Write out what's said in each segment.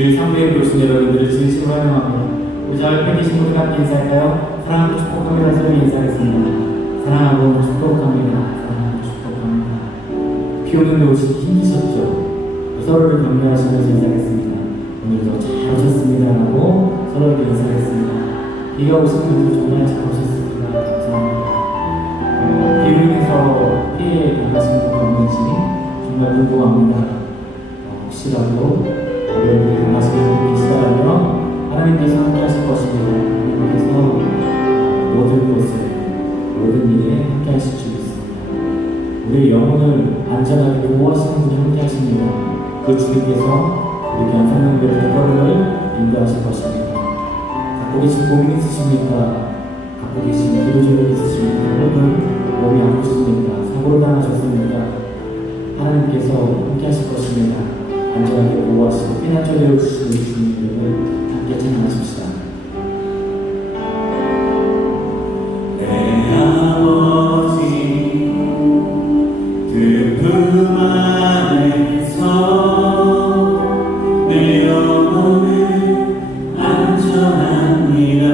주의 상대에 오신 여러분들을 진심으로 환영합니다. 우자를 펴기신 분들 함께 인사할까요? 사랑하고 축복합니다. 서로 인사하겠습니다. 사랑하고 축복합니다. 사랑하고 축복합니다. 비 오는 데 오시기 힘드셨죠? 서로를 격려하시면서 인사하겠습니다. 오늘도 잘 오셨습니다. 라고 서로에게 인사하겠습니다. 비가 오신 분들 정말 잘 오셨습니다. 감사합니다. 비로 인해서 피해 당하신 분 없는지 정말 궁금합니다. 혹시라도 어려운 일을 당하시는 분이 있어라면 하나님께서 함께 하실 것입니다. 하나님께서 모든 곳에 모든 일에 함께 하실 줄 믿습니다. 우리의 영혼을 안전하게 보호하시는 분이 함께 하십니다. 그 주님께서 우리 귀한 성령들의 걸음을 인도하실 것입니다. 갖고 계신 고민 있으십니까? 갖고 계신 기도적인 있으십니까? 혹은 몸이 아프십니까? 사고로 당하셨습니까? 하나님께서 함께 하실 것입니다. 안전하게 보호하시고 피난처 되어주시는 주님을 함께 찬양하십시다. 내 아버지 그 품 안에서 내 영혼은 안전합니다.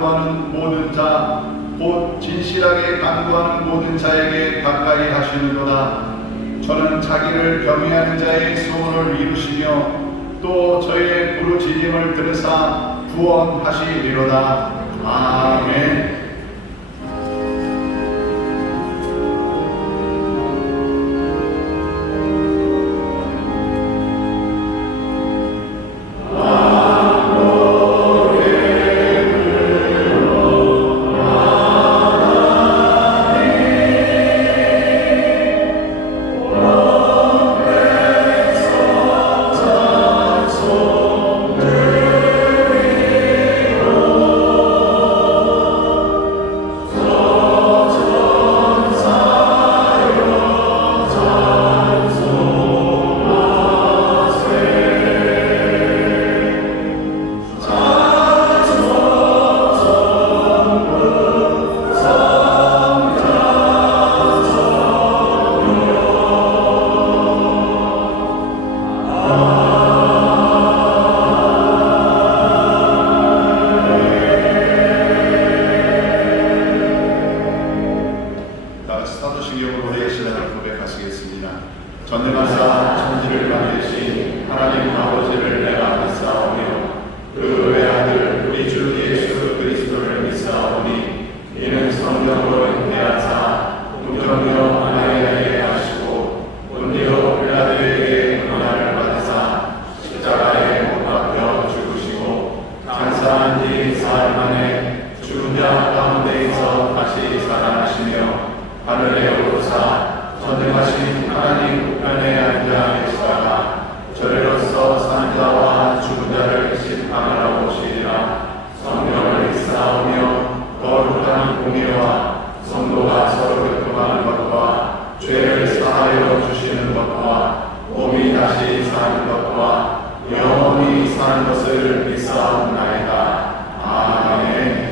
간구하는 모든 자, 곧 진실하게 간구하는 모든 자에게 가까이 하시는도다. 저는 자기를 경외하는 자의 소원을 이루시며 또 저의 부르짖음을 들으사 구원하시리로다. 아멘. 사도신경으로 우리의 신앙을 고백하시겠습니다. 전능하사 천지를 만드신 하나님 아버지를 내가 믿사오며 그 외아들 우리 주 예수 그리스도를 믿사오니 이는 성령으로 잉태하사 동정녀 마리아에게 하시고 본디오 빌라도에게 고난을 받으사 십자가에 못 박혀 죽으시고 장사한 지 사흘 만에 죽은 자 가운데에서 다시 살아나시며 하늘에 오르사 전능하신 하나님 우편에 앉아 계시다가 저리로서 산 자와 죽은 자를 심판하러 오시리라. 성령을 믿사오며 거룩한 공의와 성도가 서로 교통하는 것과 죄를 사하여 주시는 것과 몸이 다시 사는 것과 영원히 사는 것을 믿사옵나이다. 아멘.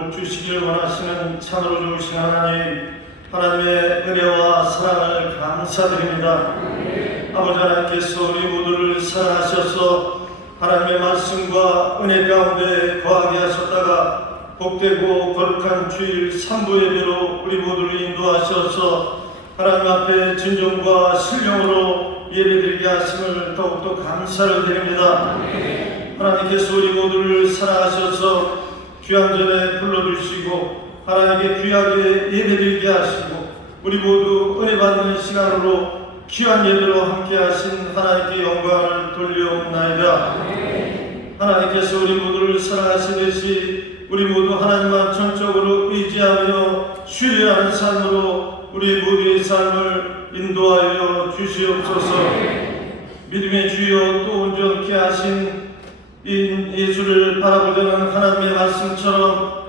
복 주시길 원하시는 참으로 좋으신 하나님의 은혜와 사랑을 감사드립니다. 아버지 하나님께서 우리 모두를 사랑하셔서 하나님의 말씀과 은혜 가운데 거하게 하셨다가 복되고 거룩한 주일 3부 예배로 우리 모두를 인도하셔서 하나님 앞에 진정과 신령으로 예배드리게 하심을 더욱더 감사를 드립니다. 하나님께서 우리 모두를 사랑하셔서 귀한 전에 불러주시고 하나님께 귀하게 예배드리게 하시고 우리 모두 은혜 받는 시간으로 귀한 예배로 함께 하신 하나님께 영광을 돌려옵나이다. 하나님께서 우리 모두를 사랑하시듯이 우리 모두 하나님만 전적으로 의지하며 신뢰하는 삶으로 우리 모두의 삶을 인도하여 주시옵소서. 믿음의 주여 또 온전케 하신 이 예수를 바라보려는 하나님의 말씀처럼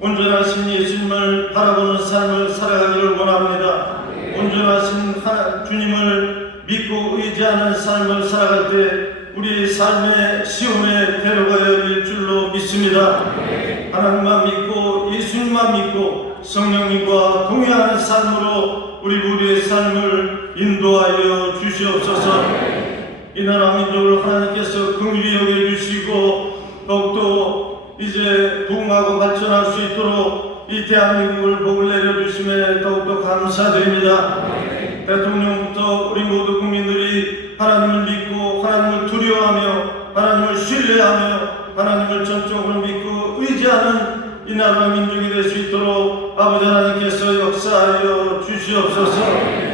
온전하신 예수님을 바라보는 삶을 살아가기를 원합니다. 온전하신 주님을 믿고 의지하는 삶을 살아갈 때 우리의 삶의 시온의 대로가 열릴 줄로 믿습니다. 하나님만 믿고 예수님만 믿고 성령님과 동행하는 삶으로 우리 모두의 삶을 인도하여 주시옵소서. 이 나라 민족을 하나님께서 긍휼히 여겨주시고 더욱더 이제 부흥하고 발전할 수 있도록 이 대한민국을 복을 내려주심에 더욱더 감사드립니다. 대통령부터 우리 모두 국민들이 하나님을 믿고 하나님을 두려워하며 하나님을 신뢰하며 하나님을 전적으로 믿고 의지하는 이 나라 민족이 될 수 있도록 아버지 하나님께서 역사하여 주시옵소서.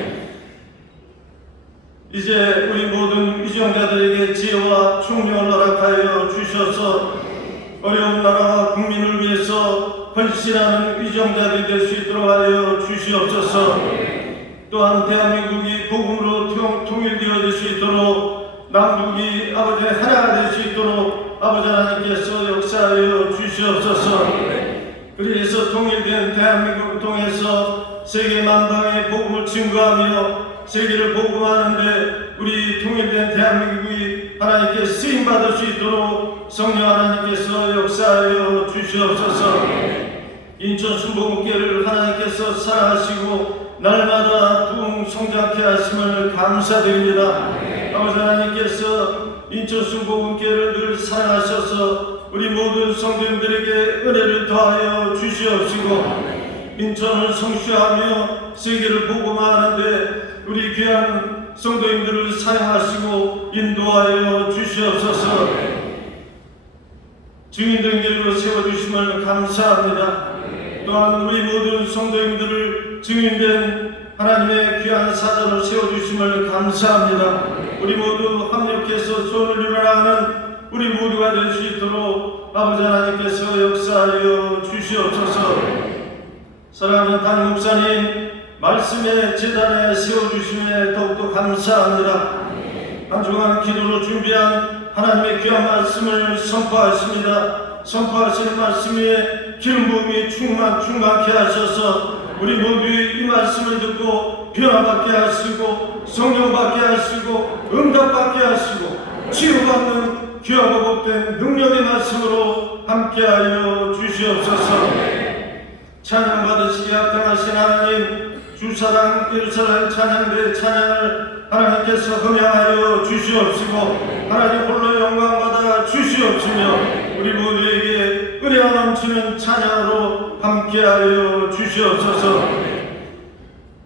이제 우리 모든 위정자들에게 지혜와 총명을 허락하여 주셔서 어려운 나라와 국민을 위해서 헌신하는 위정자들이 될 수 있도록 하여 주시옵소서. 또한 대한민국이 복음으로 통일되어질 수 있도록 남북이 아버지 하나가 될 수 있도록 아버지 하나님께서 역사하여 주시옵소서. 그래서 통일된 대한민국을 통해서 세계 만방에 복음을 증거하며 세계를 복음하는데 우리 통일된 대한민국이 하나님께 쓰임받을 수 있도록 성령 하나님께서 역사하여 주시옵소서. 인천 순복음교회를 하나님께서 사랑하시고 날마다 부흥 성장케 하심을 감사드립니다. 아버지 하나님께서 인천 순복음교회를 늘 사랑하셔서 우리 모든 성도님들에게 은혜를 더하여 주시옵시고 인천을 성취하며 세계를 복음하는데 우리 귀한 성도님들을 사용하시고 인도하여 주시옵소서. 증인된 길로 세워주심을 감사합니다. 또한 우리 모든 성도님들을 증인된 하나님의 귀한 사자로 세워주심을 감사합니다. 우리 모두 합력해서 손을 일어나는 우리 모두가 될 수 있도록 아버지 하나님께서 역사하여 주시옵소서. 사랑하는 당 목사님 말씀의 제단에 세워주심에 더욱더 감사합니다. 한 주간 기도로 준비한 하나님의 귀한 말씀을 선포하십니다. 선포하시는 말씀 위에 기름 부음이 충만케 하셔서 우리 모두의 이 말씀을 듣고 변화받게 하시고 성령받게 하시고 응답받게 하시고 치유받는 귀하고 복된 능력의 말씀으로 함께하여 주시옵소서. 찬양받으시기 합당하신 하나님, 주사랑 예루살렘 찬양대 찬양을 하나님께서 흥양하여 주시옵시고 하나님 홀로 영광받아 주시옵시며 우리 모두에게 은혜와 넘치는 찬양으로 함께하여 주시옵소서.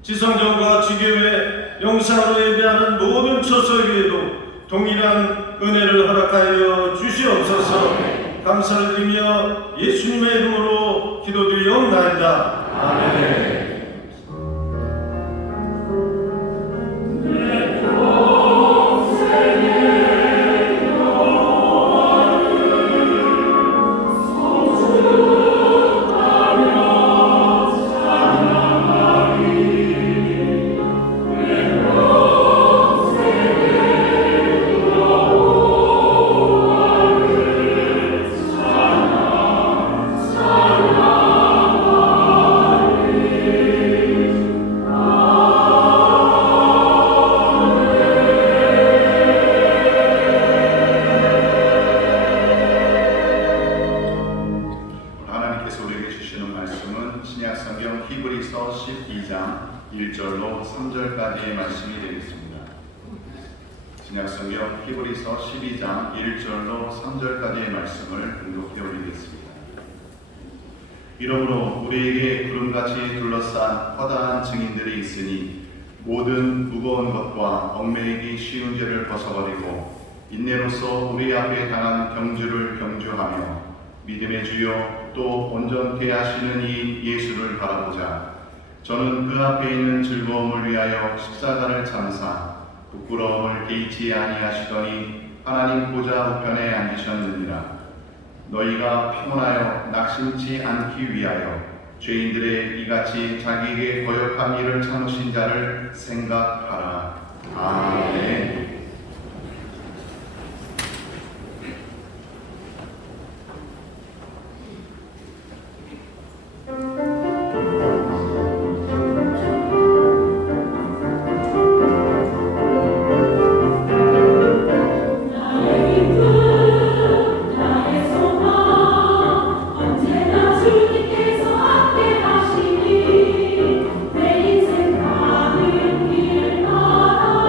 지성전과 지교회 영상으로 예배하는 모든 처소에게도 동일한 은혜를 허락하여 주시옵소서. 감사를 드리며 예수님의 이름으로 기도드리옵나이다. 아멘. Oh 주시는 말씀은 신약성경 히브리서 12장 1절로 3절까지의 말씀이 되겠습니다. 신약성경 히브리서 12장 1절로 3절까지의 말씀을 공독해 올리겠습니다. 이러므로 우리에게 구름같이 둘러싼 허다한 증인들이 있으니 모든 무거운 것과 얽매이기 쉬운 죄를 벗어버리고 인내로서 우리 앞에 당한 경주를 경주하며 믿음의 주요 또 온전케 하시는 이 예수를 바라보자. 저는 그 앞에 있는 즐거움을 위하여 십자가를 참사 부끄러움을 개의치 아니하시더니 하나님 보좌 우편에 앉으셨느니라. 너희가 피곤하여 낙심치 않기 위하여 죄인들의 이같이 자기에게 거역한 일을 참으신 자를 생각하라. 아멘. 내 인생 가는 길 따라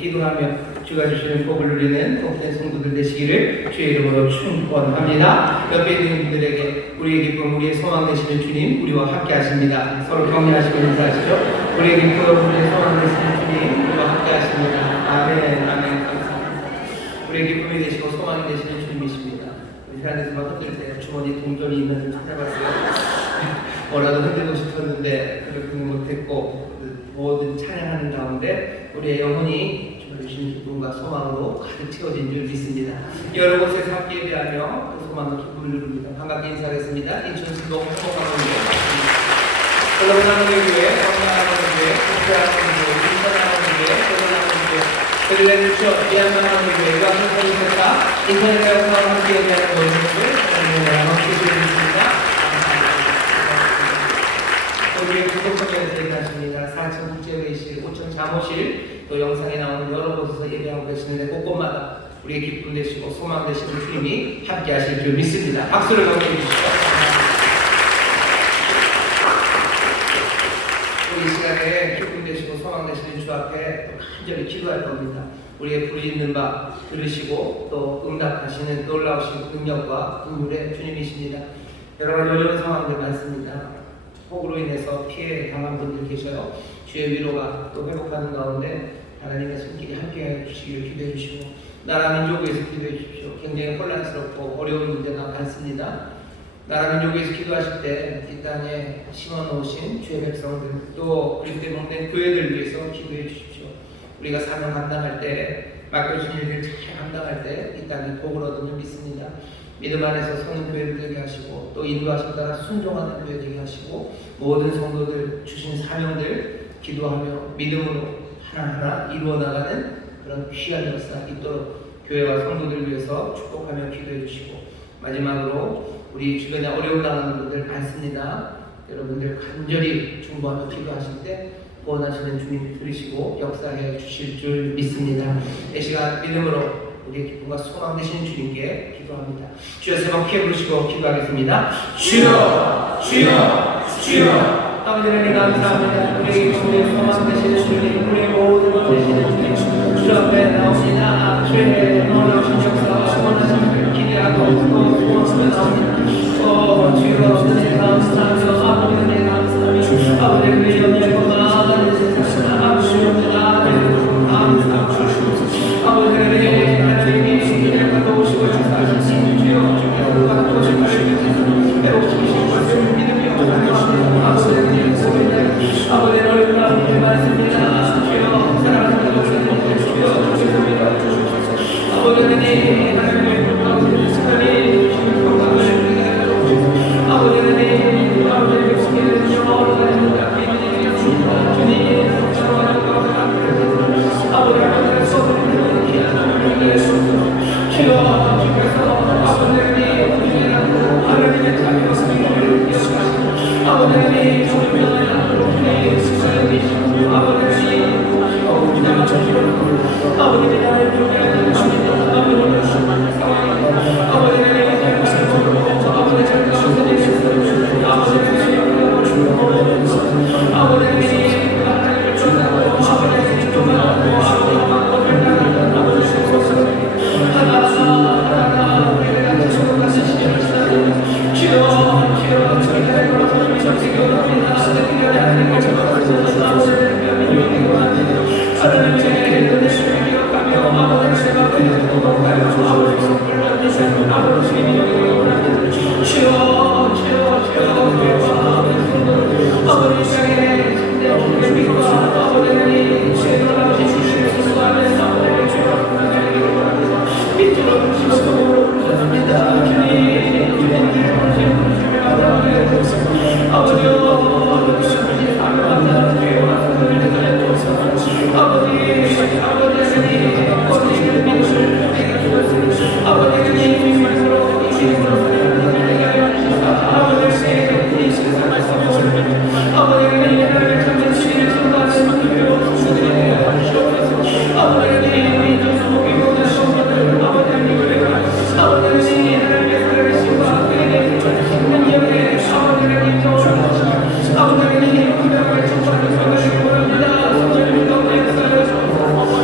기도하며 주가 주시는 복을 누리는 복된 성도들 되시기를 주의 이름으로 축원합니다. 옆에 있는 분들에게 우리의 기쁨, 우리의 소망 되시는 주님, 우리와 함께 하십니다. 서로 격려하시고 인사하시죠. 우리의 기쁨, 우리의 소망 되시는 주님, 우리와 함께 하십니다. 아멘, 아멘. 감사합니다. 우리의 기쁨이 되시고 소망이 되시는 주님이십니다. 우리 세안에서 막 흔들 때 주머니 동전이 있는지 찾아봤어요. 뭐라도 흔들고 싶었는데 그렇게는 못했고, 모든 찬양하는 가운데 우리의 영혼이 주가 주신 기쁨과 소망으로 가득 채워진 줄 믿습니다. 여러 곳에서 함께 예배하며 그 소망과 기쁨을 누립니다. 반갑게 인사하겠습니다. 인천시동 행복하는교회, 올라오나는교회, 건강하는교회, 국회하는교회, 인천하는교회, 도전하는교회, 그릴레누처, 미얀마하는교회, 유학생선교사, 인터넷 가요사와 함께 예배하는 모든 분들 하나님의 함께 주시겠습니다. 우리의 구독자님에서 얘기하십니다. 4층 국제회의실, 5층 사무실, 또 영상에 나오는 여러 곳에서 예배하고 계시는데 곳곳마다 우리의 기쁨 되시고 소망 되시는 주님이 함께 하실 줄 믿습니다. 박수를 함께 해주시죠. 우리 이 시간에 기쁨 되시고 소망 되시는 주 앞에 간절히 기도할 겁니다. 우리의 부르짖는 바 들으시고 또 응답하시는 놀라우신 능력과 긍휼의 주님이십니다. 여러 가지 어려운 상황들 많습니다. 폭우로 인해서 피해 당한 분들 계셔요. 주의 위로가 또 회복하는 가운데 하나님의 손길이 함께해 주시길 기도해 주시고, 나라 민족을 위해서 기도해 주십시오. 굉장히 혼란스럽고 어려운 문제가 많습니다. 나라 민족을 위해서 기도하실 때 이 땅에 심어놓으신 주의 백성들, 또 그리스도의 몸된 교회들을 위해서 기도해 주십시오. 우리가 사명 감당할 때, 맡겨주신 일을 잘 감당할 때 이 땅에 복을 얻으면 믿습니다. 믿음 안에서 서는 교회를 되게 하시고, 또 인도하심 따라 순종하는 교회 되게 하시고, 모든 성도들 주신 사명들 기도하며 믿음으로 하나하나 이루어 나가는 그런 귀한 역사 있도록 교회와 성도들을 위해서 축복하며 기도해 주시고, 마지막으로 우리 주변에 어려움 당하는 분들 많습니다. 여러분들 간절히 중보하며 기도하실 때 구원하시는 주님 들으시고 역사해 주실 줄 믿습니다. 이 시간 믿음으로 우리의 기쁨과 소망 되시는 주님께 기도합니다. 주여 세 번 크게 부르시고 기도하겠습니다. 주여, 주여, 주여. 아버지 하나님 감사합니다. 우리의 기쁨의 소망 되시는 주님, 우리의 모든 것 되시는 주님, 주 앞에 나옵니다. 주의 놀라우신 역사와 소원하심을 기대하고 또 소원을 나옵니다. 주여 은혜 감사하며 아버지 은혜 감사하며 아버지 우리의 영예와 많은 세상 아버지 은혜 감사하며 아버지 하나님이 주님과 도우시고 역사하시니 주여 주님과 도우시고 배우시고 것을 믿음이 없는 아버지 너희가 함께 말씀입니다. 주여 사랑하는 것을 주여 주십니다. 아버지 하나님의 평강을 시간이 주시는 평강을 아버지 하나님 아버지의 백성들은 영원한 주님 아버지 하나님의 서두르는 귀한 주여 주께서 아버지의 분이라고 하나님의 자비하심을 기억하시고 아버지 하나님 정말 주의 시간이시고 아버지 하나님 아버지 나를 주의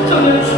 저는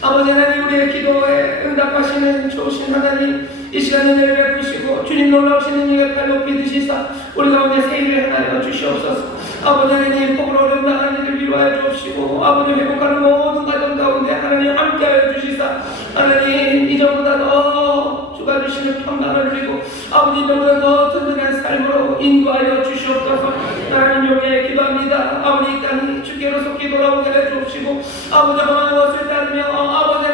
아버지 하나님, 우리의 기도에 응답하시는 좋으신 하나님, 이 시간 은혜를 베푸시고 주님 놀라우신 은혜의 팔 높이 드시사 우리 가운데 새 일을 행하여 주시옵소서. 아버지 하나님, 복으로 어른당한 이들 위로하여 주옵시고 아버지 회복하는 모든 가정 가운데 하나님 함께하여 주시사 하나님 이전보다 더 주가 주시는 평강을 누리고 아버지 이전보다 더 든든한 삶으로 인도하여 주시옵소서. 하나님 용에 기도합니다. 아버지 이 땅이 주께로 속히 돌아오게 해 주옵시고 아버지 하나님 것을 따르며 아버지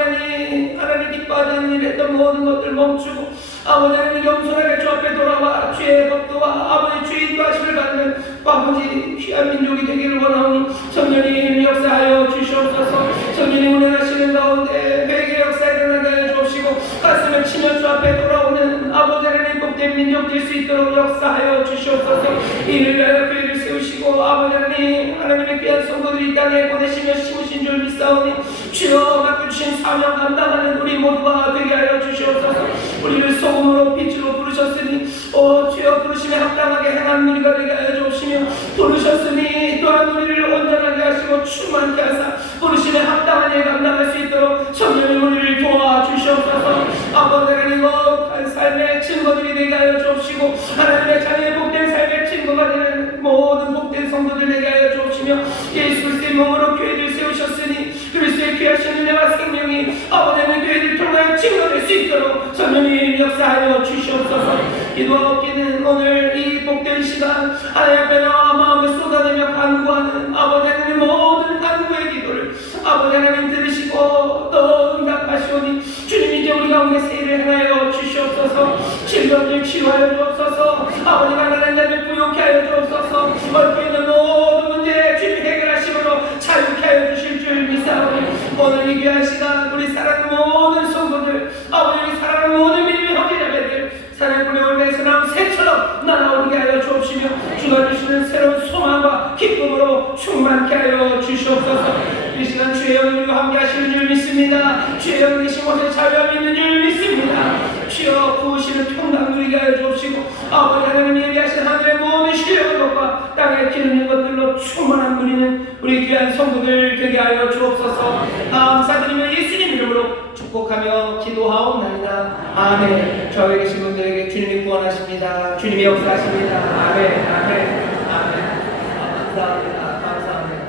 하나님 기뻐하지 않는 일 했던 모든 것들 멈추고 아버지 하나님 겸손하게 주 앞에 돌아와 주의 법도와 아버지 주의 인도하심을 받는 아버지 귀한 민족이 되기를 원하오니 성령님 역사하여 주시옵소서. 성령님 운행하시는 가운데 회개 역사 일어나게 하여 주옵시고 가슴을 치며 주 앞에 돌아오는 아버지 하나님 복된 민족 될 수 있도록 역사하여 주시옵소서. 이를 위하여 교회를 세우시고 아버지 하나님의 귀한 성도들이 이 땅에 보내시며 심으신 줄 믿사오니 주여 맡겨주신 사명 감당하는 우리 모두가 되게 하여 주시옵소서. 우리를 소금으로 빛으로 부르셨으니 주여 부르심에 합당하게 행한 우리가 되게 하여 주옵시며 부르셨으니 또한 우리를 온전하게 하시고 충만케 하사 부르심에 합당한 일 감당할 수 있도록 성령님 우리를 도와주시옵소서. 아버지 하나님 거룩한 삶의 증거들이 되게 하여 주옵시고 하나님의 자녀의 복된 삶의 증거가 되는 모든 복된 성도들 되게 하여 주옵시며 예수 그리스도의 몸으로 교회를 세우셨으니 그리스도의 귀하신 은혜와 생명이 아버지 하나님 교회를 통하여 증거될 수 있도록 성령님 역사하여 주시옵소서. 기도하옵기는 오늘 이 복된 시간 하나님 앞에 나와 마음을 쏟아내며 간구하는 아버지 하나님 모든 간구의 기도를 아버지 하나님 들으시고 또 응답하시오니 주님 이제 우리 가운데 새 일을 행하여 주시옵소서. 질병을 치유하여 주옵소서. 아버지가 하나님 자를 부욕케 하여 주옵소서. 얽혀 있는 모든 문제 주님 해결하심으로 자유케 하여 주실 줄 믿사오니 오늘 이 귀한 시간 우리 사랑하는 모든 성도들 아버지 사랑하는 모든 믿음의 형제자매들 사랑꾼의 올매에서 나온 새처럼 날아오르게 하여 주옵시며 주가 주시는 새로운 소망과 기쁨으로 충만케 하여 주시옵소서. 이 시간 주의 영으로 함께 하시는 줄 믿습니다. 주의 영 계신 곳에 자유함이 있는 줄 믿습니다. 주여 부으시는 평강 누리게 하여 주옵시고 아버지 하나님 예비하신 하늘의 모든 시력의 것과 땅에 기르는 것들로 충만한 누리는 우리 귀한 성도들 되게 하여 주옵소서. 감사드리며 예수님 이름으로 축복하며 기도하옵나이다. 아멘. 저에 계신 분들에게 주님이 구원하십니다. 주님이 역사하십니다. 아멘. 아멘. 아멘. 감사합니다. 감사합니다.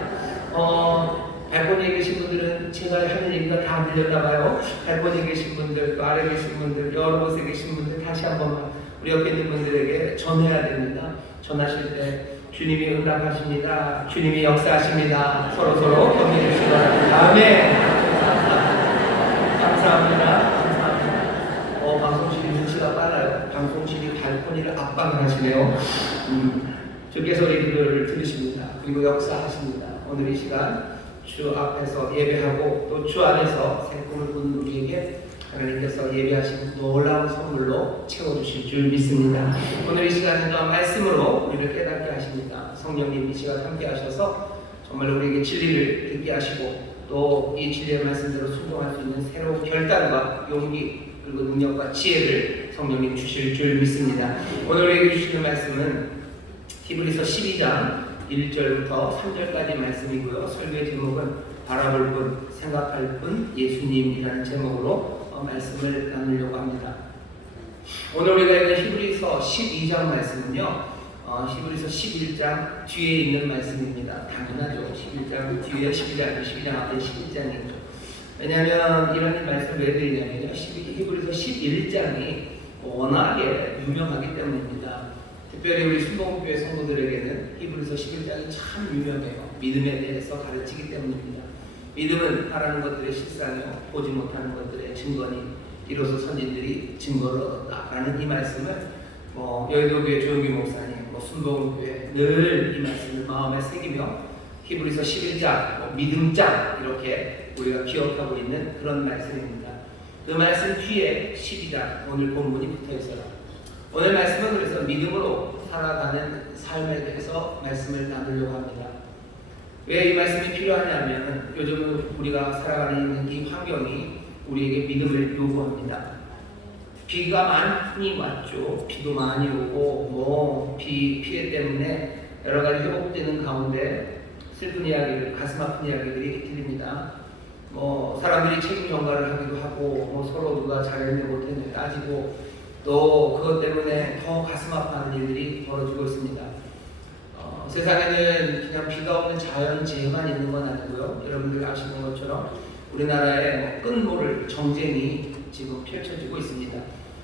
발코니에 계신 분들은 제가 하는 얘기가 다 들렸나봐요. 발코니에 계신 분들, 또 아래 계신 분들, 여러 곳에 계신 분들 다시 한번 우리 옆에 있는 분들에게 전해야 됩니다. 전하실 때 주님이 응답하십니다. 주님이 역사하십니다. 서로 격려해 주시기 바랍니다. 아멘. 감사합니다. 방송실이 눈치가 빨라요. 방송실이 발코니를 압박을 하시네요. 주께서 우리 기도를 들으십니다. 그리고 역사하십니다. 오늘 이 시간 주 앞에서 예배하고 또 주 안에서 새 꿈을 꾸는 우리에게 하나님께서 예배하신 놀라운 선물로 채워주실 줄 믿습니다. 오늘 이 시간은 말씀으로 우리를 깨닫게 하십니다. 성령님 이 시간 함께 하셔서 정말 우리에게 진리를 듣게 하시고 또 이 진리의 말씀대로 순종할 수 있는 새로운 결단과 용기 그리고 능력과 지혜를 성령님 주실 줄 믿습니다. 오늘 우리에게 주시는 말씀은 히브리서 12장 1절부터 3절까지 말씀이고요. 설교의 제목은 바라볼 분, 생각할 분, 예수님이라는 제목으로 말씀을 나누려고 합니다. 오늘 우리가 읽은 히브리서 12장 말씀은요. 히브리서 11장 뒤에 있는 말씀입니다. 당연하죠. 11장 뒤에 12장 앞에 11장이죠. 왜냐하면 이런 말씀을 왜 드리냐면요. 히브리서 11장이 워낙에 유명하기 때문입니다. 특별히 우리 순복음교회 성도들에게는 히브리서 11장이 참 유명해요. 믿음에 대해서 가르치기 때문입니다. 믿음은 바라는 것들의 실상이요 보지 못하는 것들의 증거니 이로써 선진들이 증거를 얻었다라는 이 말씀을 여의도교회 조용기 목사님, 순복음교회 늘 이 말씀을 마음에 새기며 히브리서 11장, 믿음장 이렇게 우리가 기억하고 있는 그런 말씀입니다. 그 말씀 뒤에 12장 오늘 본문이 붙어 있어요. 오늘 말씀은 그래서 믿음으로 살아가는 삶에 대해서 말씀을 나누려고 합니다. 왜 이 말씀이 필요하냐면 요즘 우리가 살아가는 이 환경이 우리에게 믿음을 요구합니다. 비가 많이 왔죠. 비도 많이 오고 피해 때문에 여러 가지 회복되는 가운데 슬픈 이야기들, 가슴 아픈 이야기들이 들립니다. 뭐 사람들이 책임 전가를 하기도 하고 뭐 서로 누가 잘했네 못했네 따지고 또 그것 때문에 더 가슴 아파하는 일들이 벌어지고 있습니다. 세상에는 그냥 비가 오는 자연재해만 있는 건 아니고요. 여러분들 아시는 것처럼 우리나라에 끝모를 정쟁이 지금 펼쳐지고 있습니다.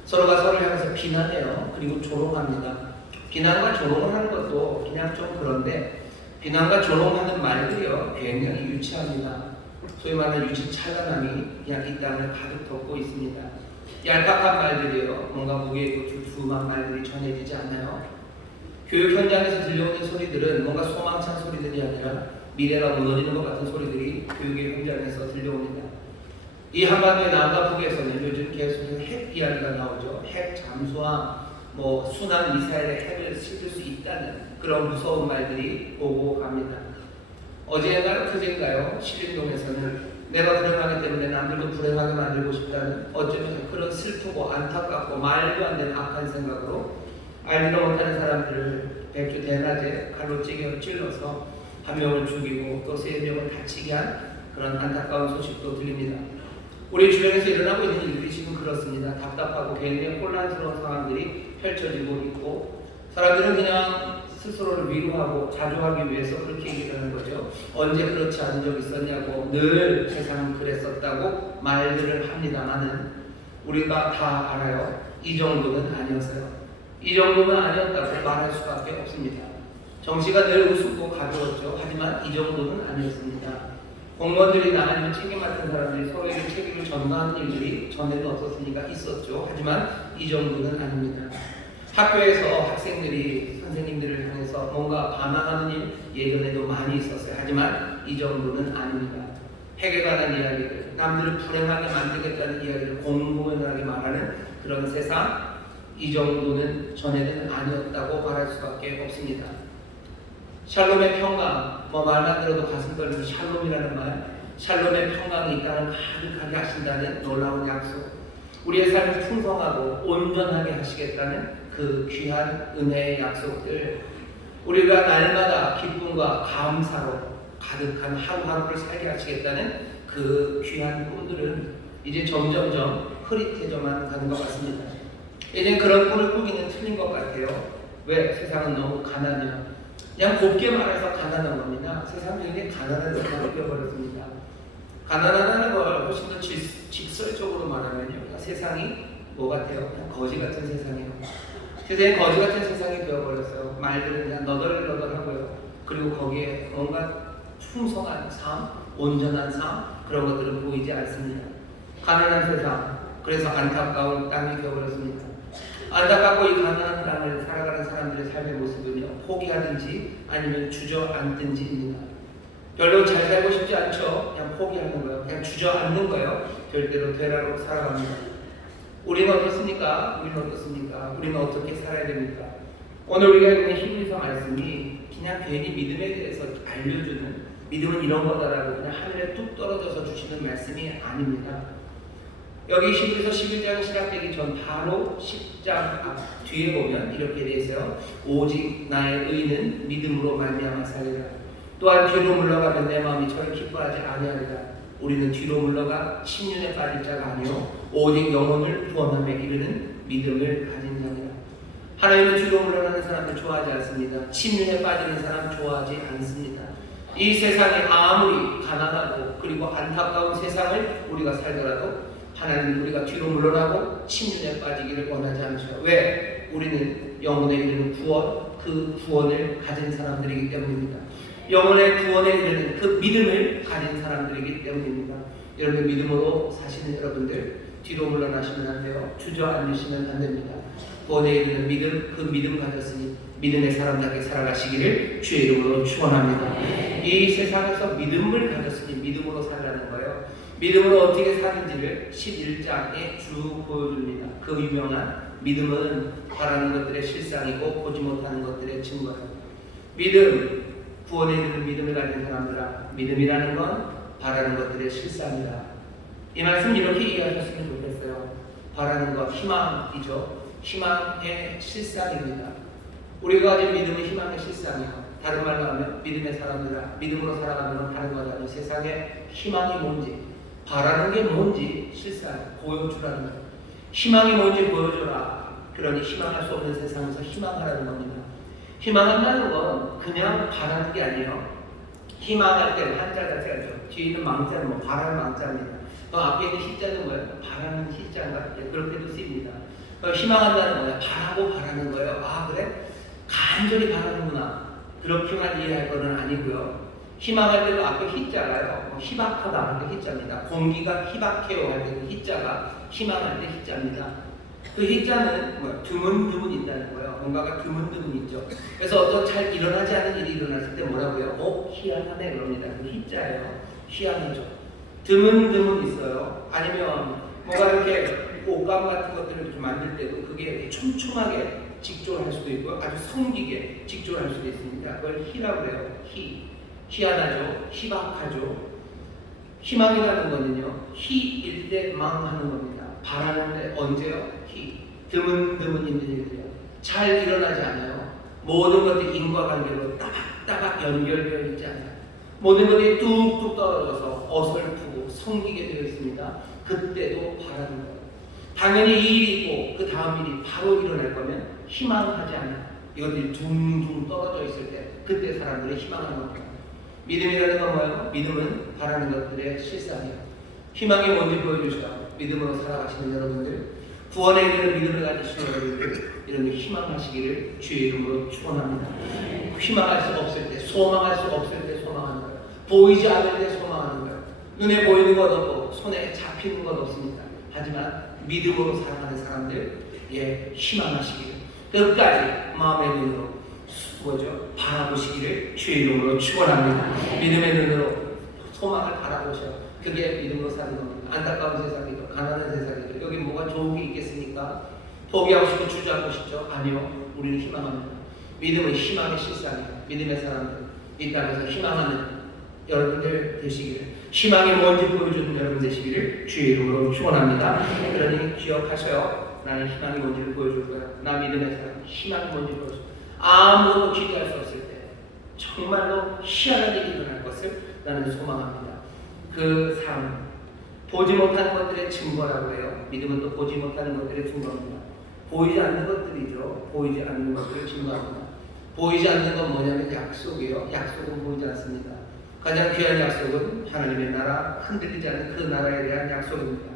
서로가 서로를 향해서 비난해요. 그리고 조롱합니다. 비난과 조롱을 하는 것도 그냥 좀 그런데 비난과 조롱하는 말들이요 굉장히 유치합니다. 소위 말하는 유치찬란함이 그냥 이 땅을 가득 덮고 있습니다. 얄팍한 말들이요 뭔가 무게 있고 두툼한 말들이 전해지지 않아요. 교육 현장에서 들려오는 소리들은 뭔가 소망찬 소리들이 아니라 미래가 무너지는 것 같은 소리들이 교육의 현장에서 들려옵니다. 이 한반도의 남과 북에서는 요즘 계속해서 핵 이야기가 나오죠. 핵 잠수함, 뭐 순환 미사일에 핵을 싣을 수 있다는 그런 무서운 말들이 오고 갑니다. 어제인가요? 그제인가요? 신림동에서는 내가 불행하기 때문에 남들도 불행하게 만들고 싶다는 어쩌면 그런 슬프고 안타깝고 말도 안 되는 악한 생각으로 알지도 못하는 사람들을 백주 대낮에 칼로 찔러서 한 명을 죽이고 또 3명을 다치게 한 그런 안타까운 소식도 들립니다. 우리 주변에서 일어나고 있는 일들이 지금 그렇습니다. 답답하고 굉장히 혼란스러운 상황들이 펼쳐지고 있고 사람들은 그냥 스스로를 위로하고 자조하기 위해서 그렇게 얘기를 하는 거죠. 언제 그렇지 않은 적 있었냐고 늘 세상은 그랬었다고 말들을 합니다만은 우리가 다 알아요. 이 정도는 아니었어요. 이 정도는 아니었다고 말할 수밖에 없습니다. 정치가 늘 우습고 가벼웠죠. 하지만 이 정도는 아니었습니다. 공무원들이나 아니면 책임 맡은 사람들이 서로에게 책임을 전가하는 일들이 전에는 없었으니까 있었죠. 하지만 이 정도는 아닙니다. 학교에서 학생들이 선생님들을 향해서 뭔가 반항하는 일 예전에도 많이 있었어요. 하지만 이 정도는 아닙니다. 핵에 관한 이야기들, 남들을 불행하게 만들겠다는 이야기를 공공연하게 말하는 그런 세상, 이 정도는 전에는 아니었다고 말할 수밖에 없습니다. 샬롬의 평강, 뭐 말만 들어도 가슴 떨리는 샬롬이라는 말, 샬롬의 평강이 이 땅을 가득하게 하신다는 놀라운 약속, 우리의 삶을 풍성하고 온전하게 하시겠다는 그 귀한 은혜의 약속들, 우리가 날마다 기쁨과 감사로 가득한 하루하루를 살게 하시겠다는 그 귀한 꿈들은 이제 점점점 흐릿해져만 가는 것 같습니다. 이제 그런 꿈을 꾸기는 틀린 것 같아요. 왜? 세상은 너무 가난해요. 그냥 곱게 말해서 가난한 겁니다. 세상은 굉장히 가난한 세상이 되어버렸습니다. 가난하다는 걸 훨씬 더 직설적으로 말하면요. 세상이 뭐 같아요? 그냥 거지 같은 세상이에요. 세상이 거지 같은 세상이 되어버렸어요. 말들은 그냥 너덜너덜하고요. 그리고 거기에 뭔가 풍성한 삶, 온전한 삶, 그런 것들은 보이지 않습니다. 가난한 세상, 그래서 안타까운 땅이 되어버렸습니다. 안타깝고 이 가난한 땅을 살아가는 사람들의 삶의 모습은요, 포기하든지 아니면 주저앉든지입니다. 별로 잘 살고 싶지 않죠? 그냥 포기하는 거예요. 그냥 주저앉는 거예요. 별대로 되라로 살아갑니다. 우리는 어떻습니까? 우리는 어떻게 살아야 됩니까? 오늘 우리가 읽는 히브리서 말씀이 그냥 괜히 믿음에 대해서 알려주는, 믿음은 이런 거다라고 그냥 하늘에 뚝 떨어져서 주시는 말씀이 아닙니다. 여기 히브리서 11장 시작되기 전 바로 10장 뒤에 보면 이렇게 되어 있어요. 오직 나의 의는 믿음으로 말미암아 살리라. 또한 뒤로 물러가면 내 마음이 저를 기뻐하지 아니하리라. 우리는 뒤로 물러가 침륜에 빠질 자가 아니요 오직 영혼을 구원함에 이르는 믿음을 가진 자니라. 하나님은 뒤로 물러나는 사람을 좋아하지 않습니다. 침륜에 빠지는 사람 좋아하지 않습니다. 이 세상이 아무리 가난하고 그리고 안타까운 세상을 우리가 살더라도 하나님은 우리가 뒤로 물러나고 침륜에 빠지기를 원하지 않죠. 왜? 우리는 영혼에 이르는 구원, 그 구원을 가진 사람들이기 때문입니다. 영혼의 구원에 이르는 그 믿음을 가진 사람들이기 때문입니다. 여러분 믿음으로 사시는 여러분들 뒤로 물러나시면 안 돼요. 주저앉으시면 안 됩니다. 구원에 이르는 믿음, 그 믿음 가졌으니 믿음의 사람답게 살아가시기를 주의 이름으로 축원합니다. 이 세상에서 믿음을 가졌으니 믿음으로 살라는 거예요. 믿음으로 어떻게 사는지를 11장에 쭉 보여줍니다. 그 유명한 믿음은 바라는 것들의 실상이고 보지 못하는 것들의 증거예요. 믿음, 구원에 이르는 믿음을 가진 사람들아, 믿음이라는 건 바라는 것들의 실상이다. 이 말씀 이렇게 이해하셨으면 좋겠어요. 바라는 것, 희망이죠. 희망의 실상입니다. 우리가 가진 믿음은 희망의 실상이에요. 다른 말로 하면 믿음의 사람들아, 믿음으로 살아가는 건 다른 거잖아요. 세상에 희망이 뭔지, 바라는 게 뭔지 실상 보여주라는 거예요. 희망이 뭔지 보여줘라. 그러니 희망할 수 없는 세상에서 희망하라는 겁니다. 희망한다는 건 그냥 바라는 게 아니에요. 희망할 때는 한자 자체가 있죠. 뒤에 있는 망자는 뭐 바라는 망자입니다. 그 앞에 있는 희자는 뭐예요? 바라는 희자인가? 그렇게도 쓰입니다. 희망한다는 거예요. 바라고 바라는 거예요. 아 그래? 간절히 바라는구나. 그렇게만 이해할 거는 아니고요. 희망할 때도 앞에 희자가요. 희박하다 할 때 희자입니다. 공기가 희박해요 할 때도 희자가 희망할 때 희자입니다. 그 희자는 뭐야? 드문드문 있다는 거예요. 뭔가가 드문드문 있죠. 그래서 어떤 잘 일어나지 않은 일이 일어났을 때 뭐라고요? 희한하네 그럽니다. 그 희자예요. 희한하죠. 드문드문 있어요. 아니면 뭔가 이렇게 옷감 같은 것들을 이렇게 만들 때도 그게 촘촘하게 직조를 할 수도 있고 아주 성기게 직조를 할 수도 있습니다. 그걸 희라고 해요. 희한하죠. 희박하죠. 희망이라는 거는요. 희일 때 망하는 겁니다. 바라는데 언제요? 드문드문 있는 일이에요. 잘 일어나지 않아요. 모든 것들이 인과관계로 따박따박 연결되어 있지 않아요. 모든 것들이 뚝뚝 떨어져서 어설프고 성기게 되어 있습니다. 그때도 바라는 거예요. 당연히 이 일이 있고 그 다음 일이 바로 일어날 거면 희망하지 않아요. 이것들이 둥둥 떨어져 있을 때 그때 사람들이 희망하는 겁니다. 믿음이라는 건 뭐예요? 믿음은 바라는 것들의 실상이에요. 희망이 뭔지 보여주셔요. 믿음으로 살아가시는 여러분들, 구원에 이르는 믿음을 가지시는 여러분들, 이런 희망하시기를 주의 이름으로 축원합니다. 희망할 수 없을 때, 소망할 수 없을 때 소망하는 거예요. 보이지 않을 때 소망하는 거예요. 눈에 보이는 것 없고 손에 잡히는 것 없습니다. 하지만 믿음으로 살아가는 사람들, 희망하시기를 끝까지 마음의 눈으로 바라보시기를 주의 이름으로 축원합니다. 믿음의 눈으로 소망을 바라보셔. 그게 믿음으로 사는 겁니다. 안타까운 세상이죠. 가난한 세상이죠. 여기 뭐가 좋은 게 있겠습니까? 포기하고 싶고 주저하고 싶죠? 아니요. 우리는 희망합니다. 믿음은 희망의 실상이에요. 믿음의 사람들, 이 땅에서 희망하는 여러분들 되시기를, 희망이 뭔지 보여주는 여러분 되시기를 주의 이름으로 축원합니다. 그러니 기억하셔요. 나는 희망이 뭔지를 보여줄 거야. 나 믿음의 사람, 희망이 뭔지 보여줄 거야. 아무것도 기대할 수 없을 때 정말로 희한한 일이 일어날 것을 나는 소망합니다. 그 삶, 보지 못하는 것들의 증거라고 해요. 믿음은 또 보지 못하는 것들의 증거입니다. 보이지 않는 것들이죠. 보이지 않는 것들을 증거합니다. 보이지 않는 건 뭐냐면 약속이에요. 약속은 보이지 않습니다. 가장 귀한 약속은 하나님의 나라, 흔들리지 않는 그 나라에 대한 약속입니다.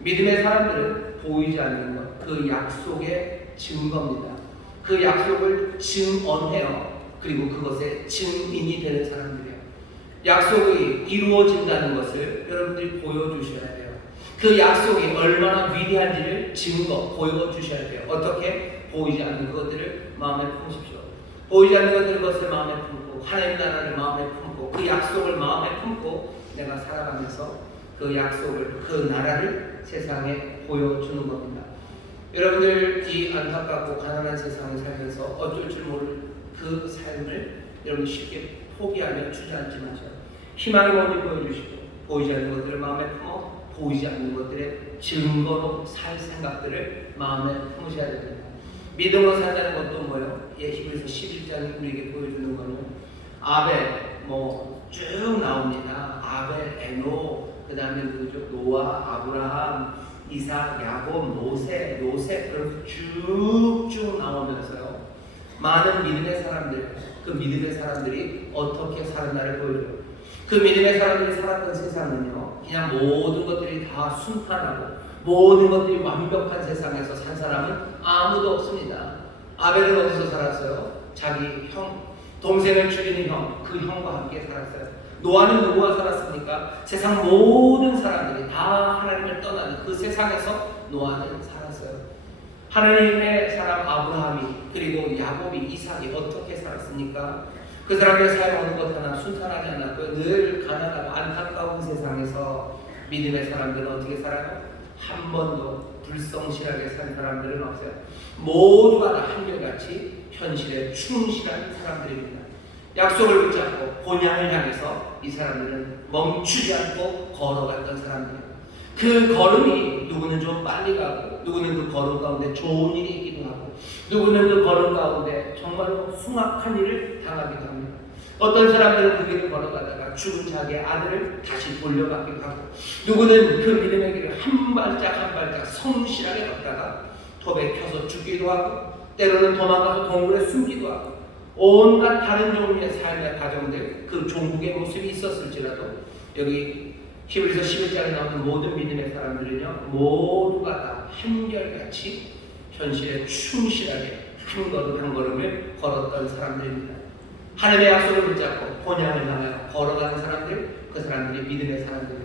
믿음의 사람들은 보이지 않는 것, 그 약속의 증거입니다. 그 약속을 증언해요. 그리고 그것의 증인이 되는 사람들이에요. 약속이 이루어진다는 것을 여러분들이 보여주셔야 돼요. 그 약속이 얼마나 위대한지를 증거 보여주셔야 돼요. 어떻게? 보이지 않는 것들을 마음에 품으십시오. 보이지 않는 것을 마음에 품고 하나님 나라를 마음에 품고 그 약속을 마음에 품고 내가 살아가면서 그 약속을, 그 나라를 세상에 보여주는 겁니다. 여러분들 이 안타깝고 가난한 세상을 살면서 어쩔 줄 모를 그 삶을 여러분 쉽게 포기하며 주저앉지 마세요. 희망이 뭔지 보여주시고 보이지 않는 것들을 마음에 품어 보이지 않는 것들의 증거로 살 생각들을 마음에 품으셔야 됩니다. 믿음으로 산다는 것도 뭐예요? 히브리서 11장이 우리에게 보여주는 거는 아벨 쭉 나옵니다. 아벨, 에녹, 그 다음에 노아, 아브라함, 이삭, 야곱, 모세 그렇게 쭉쭉 나오면서요. 많은 믿음의 사람들, 그 믿음의 사람들이 어떻게 사는가를 보여줘요. 그 믿음의 사람들이 살았던 세상은요, 그냥 모든 것들이 다 순탄하고 모든 것들이 완벽한 세상에서 산 사람은 아무도 없습니다. 아벨은 어디서 살았어요? 자기 형, 동생을 죽이는 형, 그 형과 함께 살았어요. 노아는 누구와 살았습니까? 세상 모든 사람들이 다 하나님을 떠나는 그 세상에서 노아는 살았어요. 하나님의 사람 아브라함이 그리고 야곱이 이삭이 어떻게 살았습니까? 그 사람들의 삶 어느 것 하나 순탄하지 않았고요. 늘 가난하고 안타까운 세상에서 믿음의 사람들은 어떻게 살아요? 한 번도 불성실하게 산 사람들은 없어요. 모두가 다 한결같이 현실에 충실한 사람들입니다. 약속을 붙잡고 본향을 향해서 이 사람들은 멈추지 않고 걸어갔던 사람들이에요. 그 걸음이 누구는 좀 빨리 가고 누구는 그 걸음 가운데 좋은 일이 있기도 하고 누구는 그 걸음 가운데 정말로 흉악한 일을 당하기도 합니다. 어떤 사람들은 그 길을 걸어가다가 하다가 죽은 자기의 아들을 다시 돌려받기도 하고, 누구는 그 믿음의 길을 한 발짝 한 발짝 성실하게 걷다가 톱에 켜서 죽기도 하고, 때로는 도망가서 동굴에 숨기도 하고, 온갖 다른 종류의 삶의 과정들, 그 종국의 모습이 있었을지라도 여기 히브리서 11장에 나오는 모든 믿음의 사람들은요, 모두가 다 한결같이 현실에 충실하게 한 걸음 한 걸음을 걸었던 사람들입니다. 하나님의 약속을 붙잡고 본향을 향하여 걸어가는 사람들, 그 사람들이 믿음의 사람들이에요.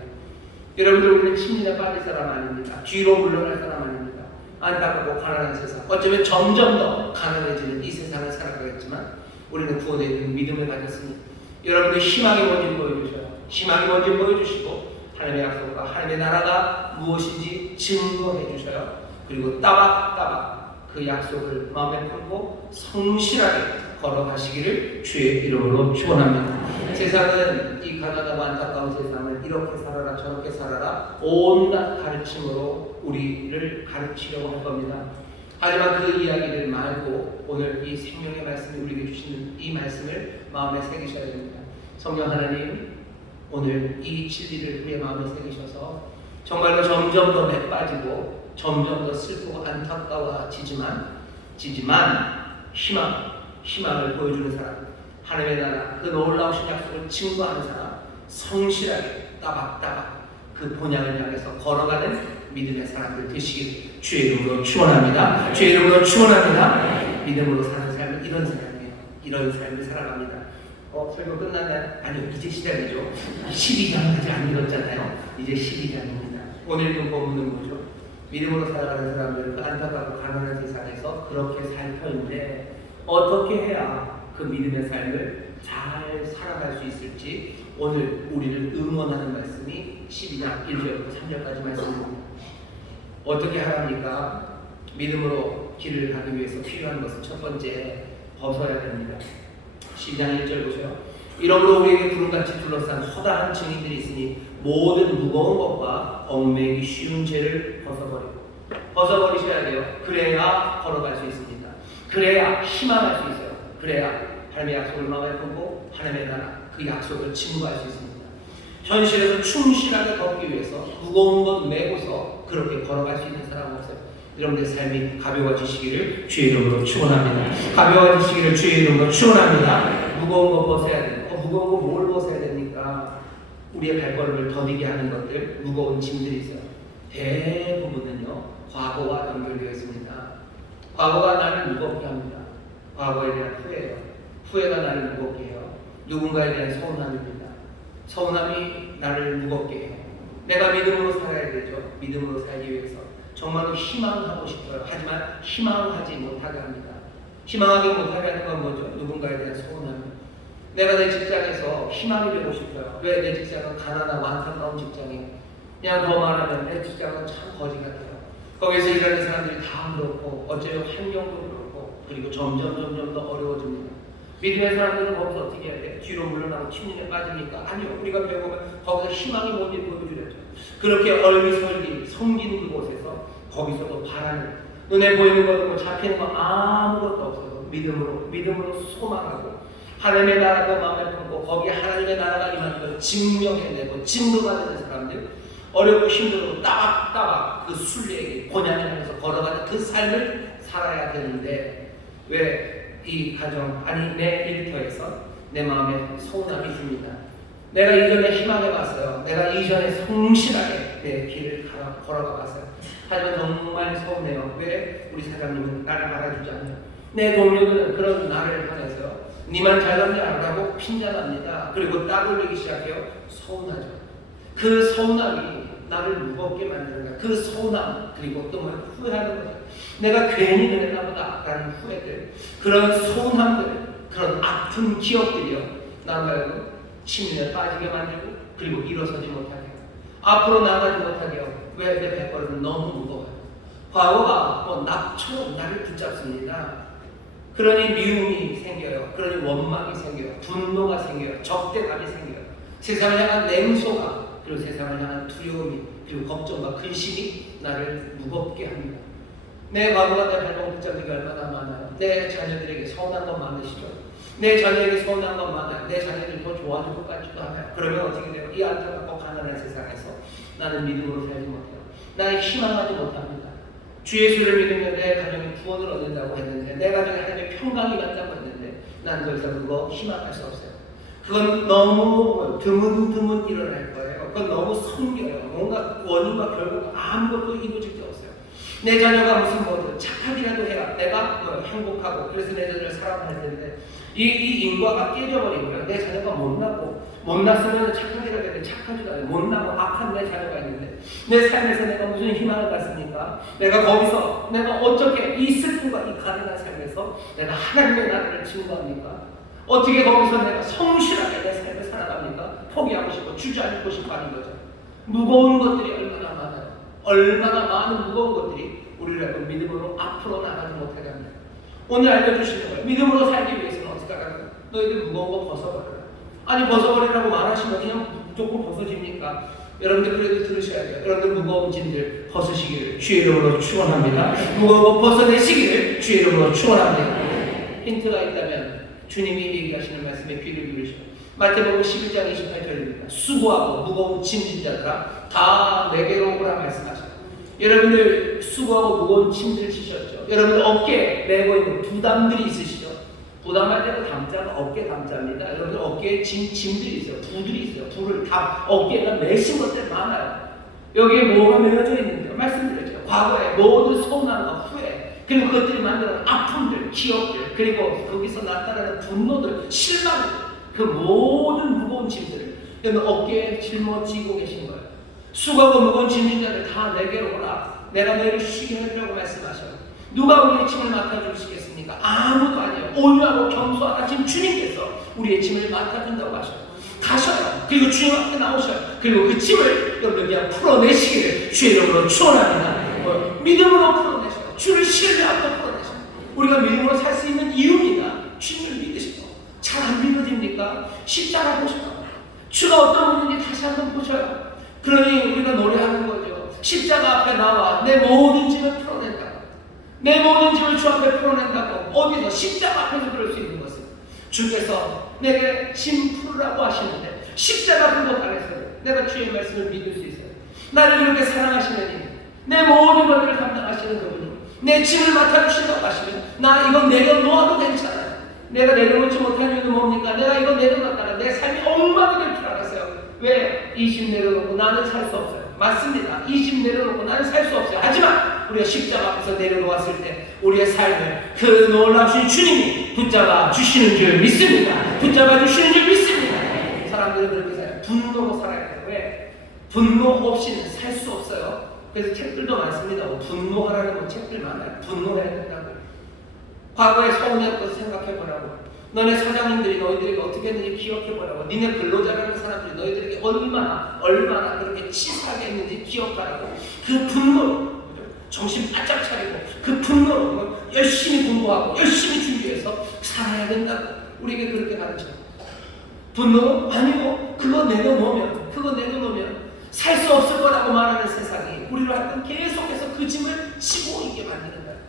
여러분들, 우리는 침륜에 빠질 사람 아닙니다. 뒤로 물러날 사람 아닙니다. 안타깝고 가난한 세상, 어쩌면 점점 더 가난해지는 이 세상을 살아가겠지만 우리는 구원에 있는 믿음을 가졌으니 여러분들 희망이 뭔지 보여주셔요. 희망이 뭔지 보여주시고 하나님의 약속과 하나님의 나라가 무엇인지 증거해 주셔요. 그리고 따박따박 그 약속을 마음에 품고 성실하게 걸어가시기를 주의 이름으로 축원합니다. 세상은, 이 가난하고 안타까운 세상을 이렇게 살아라 저렇게 살아라 온갖 가르침으로 우리를 가르치려고 할 겁니다. 하지만 그 이야기를 말고 오늘 이 생명의 말씀이 우리에게 주시는 이 말씀을 마음에 새기셔야 됩니다. 성령 하나님, 오늘 이 진리를 우리의 마음에 새기셔서 정말로 점점 더 매빠지고 점점 더 슬프고 안타까워지지만 희망을 보여주는 사람, 하나님의 나라, 그 놀라우신 약속을 증거하는 사람, 성실하게 따박따박 그 본향을 향해서 걸어가는 믿음의 사람들 되시길 주의 이름으로 축원합니다. 주의 이름으로 축원합니다. 믿음으로 사는 삶은 이런 삶이에요. 이런 삶을 살아갑니다. 설교 끝났나요? 아니요, 이제 시작이죠. 12장 아직 안 읽었잖아요. 이제 12장입니다. 오늘 그 본문은 뭐죠? 믿음으로 살아가는 사람들, 그 안타깝고 가난한 세상에서 그렇게 살펴있는데 어떻게 해야 그 믿음의 삶을 잘 살아갈 수 있을지 오늘 우리를 응원하는 말씀이 12장 1절부터 3절까지 말씀입니다. 어떻게 하랍니까? 믿음으로 길을 가기 위해서 필요한 것은 첫 번째, 벗어야 됩니다. 12장 1절 보세요. 이러므로 우리에게 구름같이 둘러싼 허다한 증인들이 있으니 모든 무거운 것과 얽매이기 쉬운 죄를 벗어버리셔야 돼요. 그래야 걸어갈 수 있습니다. 그래야 희망할 수 있어요. 그래야 하나님의 약속을 마음에 품고 하나님의 나라, 그 약속을 증거할 수 있습니다. 현실에서 충실하게 걷기 위해서 무거운 것 메고서 그렇게 걸어갈 수 있는 사람은 없어요. 여러분의 삶이 가벼워지시기를 주의 이름으로 축원합니다. 가벼워지시기를 주의 이름으로 축원합니다. 무거운 거 벗어야 돼요. 무거운 거 뭘 벗어야 됩니까? 우리의 발걸음을 더디게 하는 것들, 무거운 짐들이 있어요. 대부분은요, 과거와 연결되어 있습니다. 과거가 나를 무겁게 합니다. 과거에 대한 후회예요. 후회가 나를 무겁게 해요. 누군가에 대한 서운함입니다. 서운함이 나를 무겁게 해요. 내가 믿음으로 살아야 되죠. 믿음으로 살기 위해서 정말로 희망하고 싶어요. 하지만 희망하지 못하게 합니다. 희망하지 못하게 하는 건 뭐죠? 누군가에 대한 서운함. 내가 내 직장에서 희망이 되고 싶어요. 왜? 내 직장은 가난하고 안타까운 직장이에요. 그냥 더 말하면 내 직장은 참 거지 같아요. 거기서 일하는 사람들이 다 그렇고 어쩌면 환경도 그렇고 그리고 점점 더 어려워집니다. 믿음의 사람들은 거기서 어떻게 해야 돼? 뒤로 물러나고 침륜에 빠집니까? 아니요. 우리가 배워보면 거기서 희망이 뭔지 보여주려죠. 그렇게 얼기설기 섬기는 그곳에서 거기서도 바라는, 눈에 보이는 것도 뭐 잡히는 거 아무것도 없어도 믿음으로 소망하고 하나님의 나라가 마음에 품고 거기에 하나님의 나라가 임하는 걸 증명해내고 증거가 되는 사람들, 어렵고 힘들고 따박따박 그 순례의 고난을 하면서 걸어가는 그 삶을 살아야 되는데 왜 이 가정, 아니 내 일터에서 내 마음에 서운함이 듭니다. 내가 이전에 희망해봤어요. 내가 이전에 성실하게 내 길을 걸어가 봤어요. 하지만 정말 서운해요. 왜? 우리 사장님은 나를 알아주지 않아요. 내 동료들은 그런 나를 향해서요, 니만 잘났냐 라고 핀잔합니다. 그리고 따돌리기 시작해요. 서운하죠. 그 서운함이 나를 무겁게 만드는 거야. 그 서운함, 그리고 또 뭐 후회하는 거야. 내가 괜히 그랬나 보다 라는 후회들, 그런 서운함들, 그런 아픈 기억들이요, 나를 침륜에 빠지게 만들고 그리고 일어서지 못하게 해요. 앞으로 나가지 못하게 해요. 왜? 내 발걸음은 너무 무거워요. 과거가 뭐 납처럼 나를 붙잡습니다. 그러니 미움이 생겨요. 그러니 원망이 생겨요. 분노가 생겨요. 적대감이 생겨요. 세상을 향한 냉소가, 그리고 세상을 향한 두려움이, 그리고 걱정과 근심이 나를 무겁게 합니다. 내 과거가 내 발걸음 붙잡는 게 얼마나 많아요. 내 자녀들에게 서운한 건 많으시죠. 내 자녀에게 서운한 건 많아요. 내 자녀들이 더 좋아질 것 같지도 않아요. 그러면 어떻게 돼요? 이 안타깝고 가난한 세상에서 나는 믿음으로 살지 못해요. 나는 희망하지 못합니다. 주 예수를 믿으면 내 가정이 구원을 얻는다고 했는데, 내 가정에 하나님의 평강이 간다고 했는데, 난 더 이상 그거 희망할 수 없어요. 그건 너무 드문드문 일어날 거예요. 그건 너무 성겨요. 뭔가 원인과 결과가 아무것도 이루어질 게 없어요. 내 자녀가 무슨 뭐든 착하기라도 해야 내가 행복하고, 그래서 내 자녀를 사랑할 텐데, 이 인과가 깨져버린 거예요. 내 자녀가 못났으면 착하기라도 해야 돼. 착하지도 않아요. 못나고 악한 내 자녀가 있는데, 내 삶에서 내가 무슨 희망을 갖습니까? 내가 거기서 내가 어떻게 이 슬픔과 이 가난한 삶에서 내가 하나님의 나라를 증거합니까? 어떻게 거기서 내가 성실하게 내 삶을 살아갑니까? 포기하고 싶고 주저앉고 싶어 하는 거죠. 무거운 것들이 얼마나 많아요. 얼마나 많은 무거운 것들이 우리를 믿음으로 앞으로 나가지 못하게 합니다. 오늘 알려주시는 거예요. 믿음으로 살기 위해서는 어떻게 하라고요? 너희들 무거운 거 벗어버려라. 아니, 벗어버리라고 말하시면 그냥 무조건 벗어집니까? 여러분들 그래도 들으셔야 돼요. 여러분들 무거운 짐들 벗으시기를 주의 이름으로 축원합니다. 무거운 거 벗어내시기를 주의 이름으로 축원합니다. 힌트가 있다면 주님이 얘기하시는 말씀에 귀를 기울이시오. 마태복음 11장 28절입니다. 수고하고 무거운 짐진 자들아 다 내게로 오라 말씀하시오. 여러분들 수고하고 무거운 짐들 지셨죠? 여러분들 어깨에 메고 있는 부담들이 있으시죠? 부담할 때도 담자가 어깨 담자입니다. 여러분들 어깨에 짐들이 있어요. 부들이 있어요. 부를 어깨에다 메신 것들 많아요. 여기에 뭐가 메어져 있는데요? 말씀드렸죠. 과거에 모든 서운함과 후회, 그리고 그것들이 만드는 아픔들, 기억들, 그리고 거기서 나타나는 분노들, 실망들, 그 모든 무거운 짐들을 여러분 어깨에 짊어지고 계신 거예요. 수고하고 무거운 짐진 자들 다 내게로 오라. 내가 너희를 쉬게 해주려고 말씀하셔요. 누가 우리의 짐을 맡아주시겠습니까? 아무도 아니에요. 온유하고 겸손하신 주님께서 우리의 짐을 맡아준다고 하셔요. 가셔요. 그리고 주님 앞에 나오셔요. 그리고 그 짐을 여러분 그냥 풀어내시기를 주의 이름으로 축원합니다. 믿음으로 풀어내셔요. 주를 신뢰하고 풀어내셔요. 우리가 믿음으로 살 수 있는 이유입니다. 주님을 믿으시고. 잘 안 믿어집니까? 십자가 보셔요. 주가 어떤 분인지 다시 한번 보셔요. 그러니 우리가 노래하는 거죠. 십자가 앞에 나와 내 모든 짐을 풀어낸다고. 내 모든 짐을 주 앞에 풀어낸다고. 어디서? 십자가 앞에서 그럴 수 있는 것은 주께서 내게 짐 풀으라고 하시는데 십자가 근거 안에서 내가 주의 말씀을 믿을 수 있어요. 나를 그렇게 사랑하시느니 내 모든 것들을 감당하시는 그분이 내 짐을 맡아주신다고 하시면 나 이거 내려놓아도 괜찮아요. 내가 내려놓지 못한 이유는 뭡니까? 내가 이거 내려놨다가 내 삶이 엉망이 될 줄 알았어요. 왜? 이 짐 내려놓고 나는 살 수 없어요. 맞습니다. 이 짐 내려놓고 나는 살 수 없어요. 하지만 우리가 십자가 앞에서 내려놓았을 때 우리의 삶을 그 놀라우신 주님이 붙잡아 주시는 줄 믿습니다. 붙잡아 주시는 줄 믿습니다. 사람들은 그렇게 살아요. 분노로 살아야 돼요. 왜? 분노 없이는 살 수 없어요. 그래서 책들도 많습니다. 분노하라는 책들 많아요. 분노해야 된다고. 과거에 서운했던 것을 생각해보라고. 너네 사장님들이 너희들에게 어떻게 했는지 기억해보라고. 니네 근로자라는 사람들이 너희들에게 얼마나 그렇게 치사하게 했는지 기억하라고. 그 분노로 정신 바짝 차리고 그 분노로 열심히 공부하고 열심히 준비해서 살아야 된다고 우리에게 그렇게 가르쳐요. 분노? 아니고 그거 내려놓으면 살 수 없을 거라고 말하는 세상이 우리로 하여금 계속해서 그 짐을 지고 있게 만드는 거예요.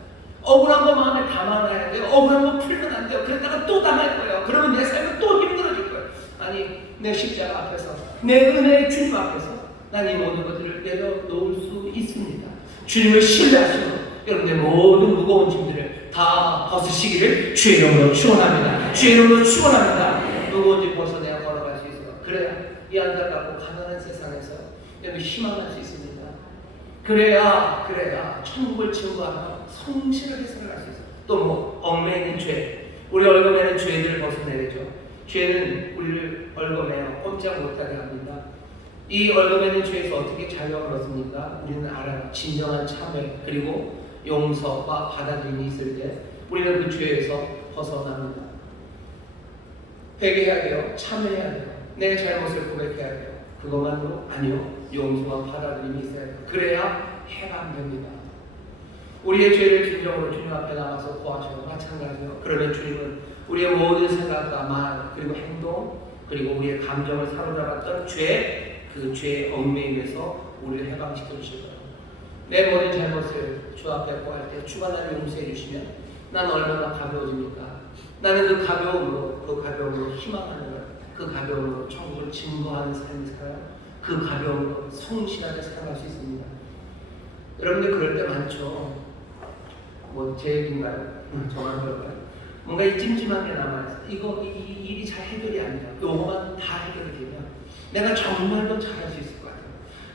억울한 거 마음에 담아놔야 돼요. 억울한 거 풀면 안 돼요. 그러다가 또 당할 거예요. 그러면 내 삶은 또 힘들어질 거예요. 아니, 내 십자가 앞에서, 내 은혜의 주님 앞에서 난 이 모든 것들을 내려놓을 수 있습니다. 주님을 신뢰하시고 여러분의 모든 무거운 짐들을 다 벗으시기를 주의 이름으로 축원합니다. 주의 이름으로 축원합니다. 무거운 짐 벗어 내가 걸어갈 수 있어요. 그래야 이 안타깝고 가난한 세상에서 여러분 희망할 수 있습니다. 그래야 천국을 증거하며 성실하게 살아갈 수 있어요. 또 얽매이는 죄, 우리 얽어매는 죄들을 벗어내야죠. 죄는 우리를 얽어매어 꼼짝 못하게 합니다. 이 얽어매는 죄에서 어떻게 자유함을 얻습니까? 우리는 알아요. 진정한 참회 그리고 용서와 받아들임이 있을 때 우리는 그 죄에서 벗어납니다. 회개해야 돼요. 참회해야 돼요. 내 잘못을 고백해야 돼요. 그것만도 아니요. 용서와 받아들임이 있어야 돼요. 그래야 해방됩니다. 우리의 죄를 진정으로 주님 앞에 나와서 고하셔요. 마찬가지요. 그러면 주님은 우리의 모든 생각과 말 그리고 행동 그리고 우리의 감정을 사로잡았던 그 죄의 얽매임에서 우리를 해방시켜 주실 거예요. 내 모든 잘못을 주 앞에 고할 때 주가 나를 용서해 주시면 난 얼마나 가벼워집니까? 나는 그 가벼움으로 희망하는 거예요. 그 가벼움으로 천국을 증거하는 삶을 살아요. 그 가벼움으로 성실하게 살아갈 수 있습니다. 여러분들 그럴 때 많죠. 뭐 제 얘기인가요? 저만 그럴까요? 뭔가 이 찜찜한 게 남아있어. 이 일이 잘 해결이 안 돼요. 요거만 다 해결이 되면 내가 정말로 잘할 수 있을 것 같아요.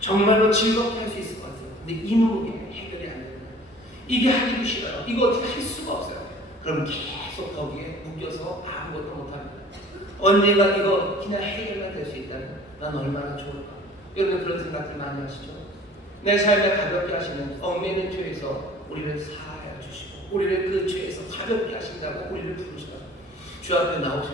정말로 즐겁게 할 수 있을 것 같아요. 근데 이 부분이 해결이 안 돼요. 이게 하기도 싫어요. 이거 어떻게 할 수가 없어요. 그럼 계속 거기에 묶여서 아무것도 못합니다. 언젠가 이거 그냥 해결만 될 수 있다면 난 얼마나 좋을까. 여러분 그런 생각들 많이 하시죠? 내 삶에 가볍게 하시는 얽매이는 죄에서 우리를 사하여 주시고 우리를 그 죄에서 가볍게 하신다고 우리를 부르시다. 주 앞에 나오셔.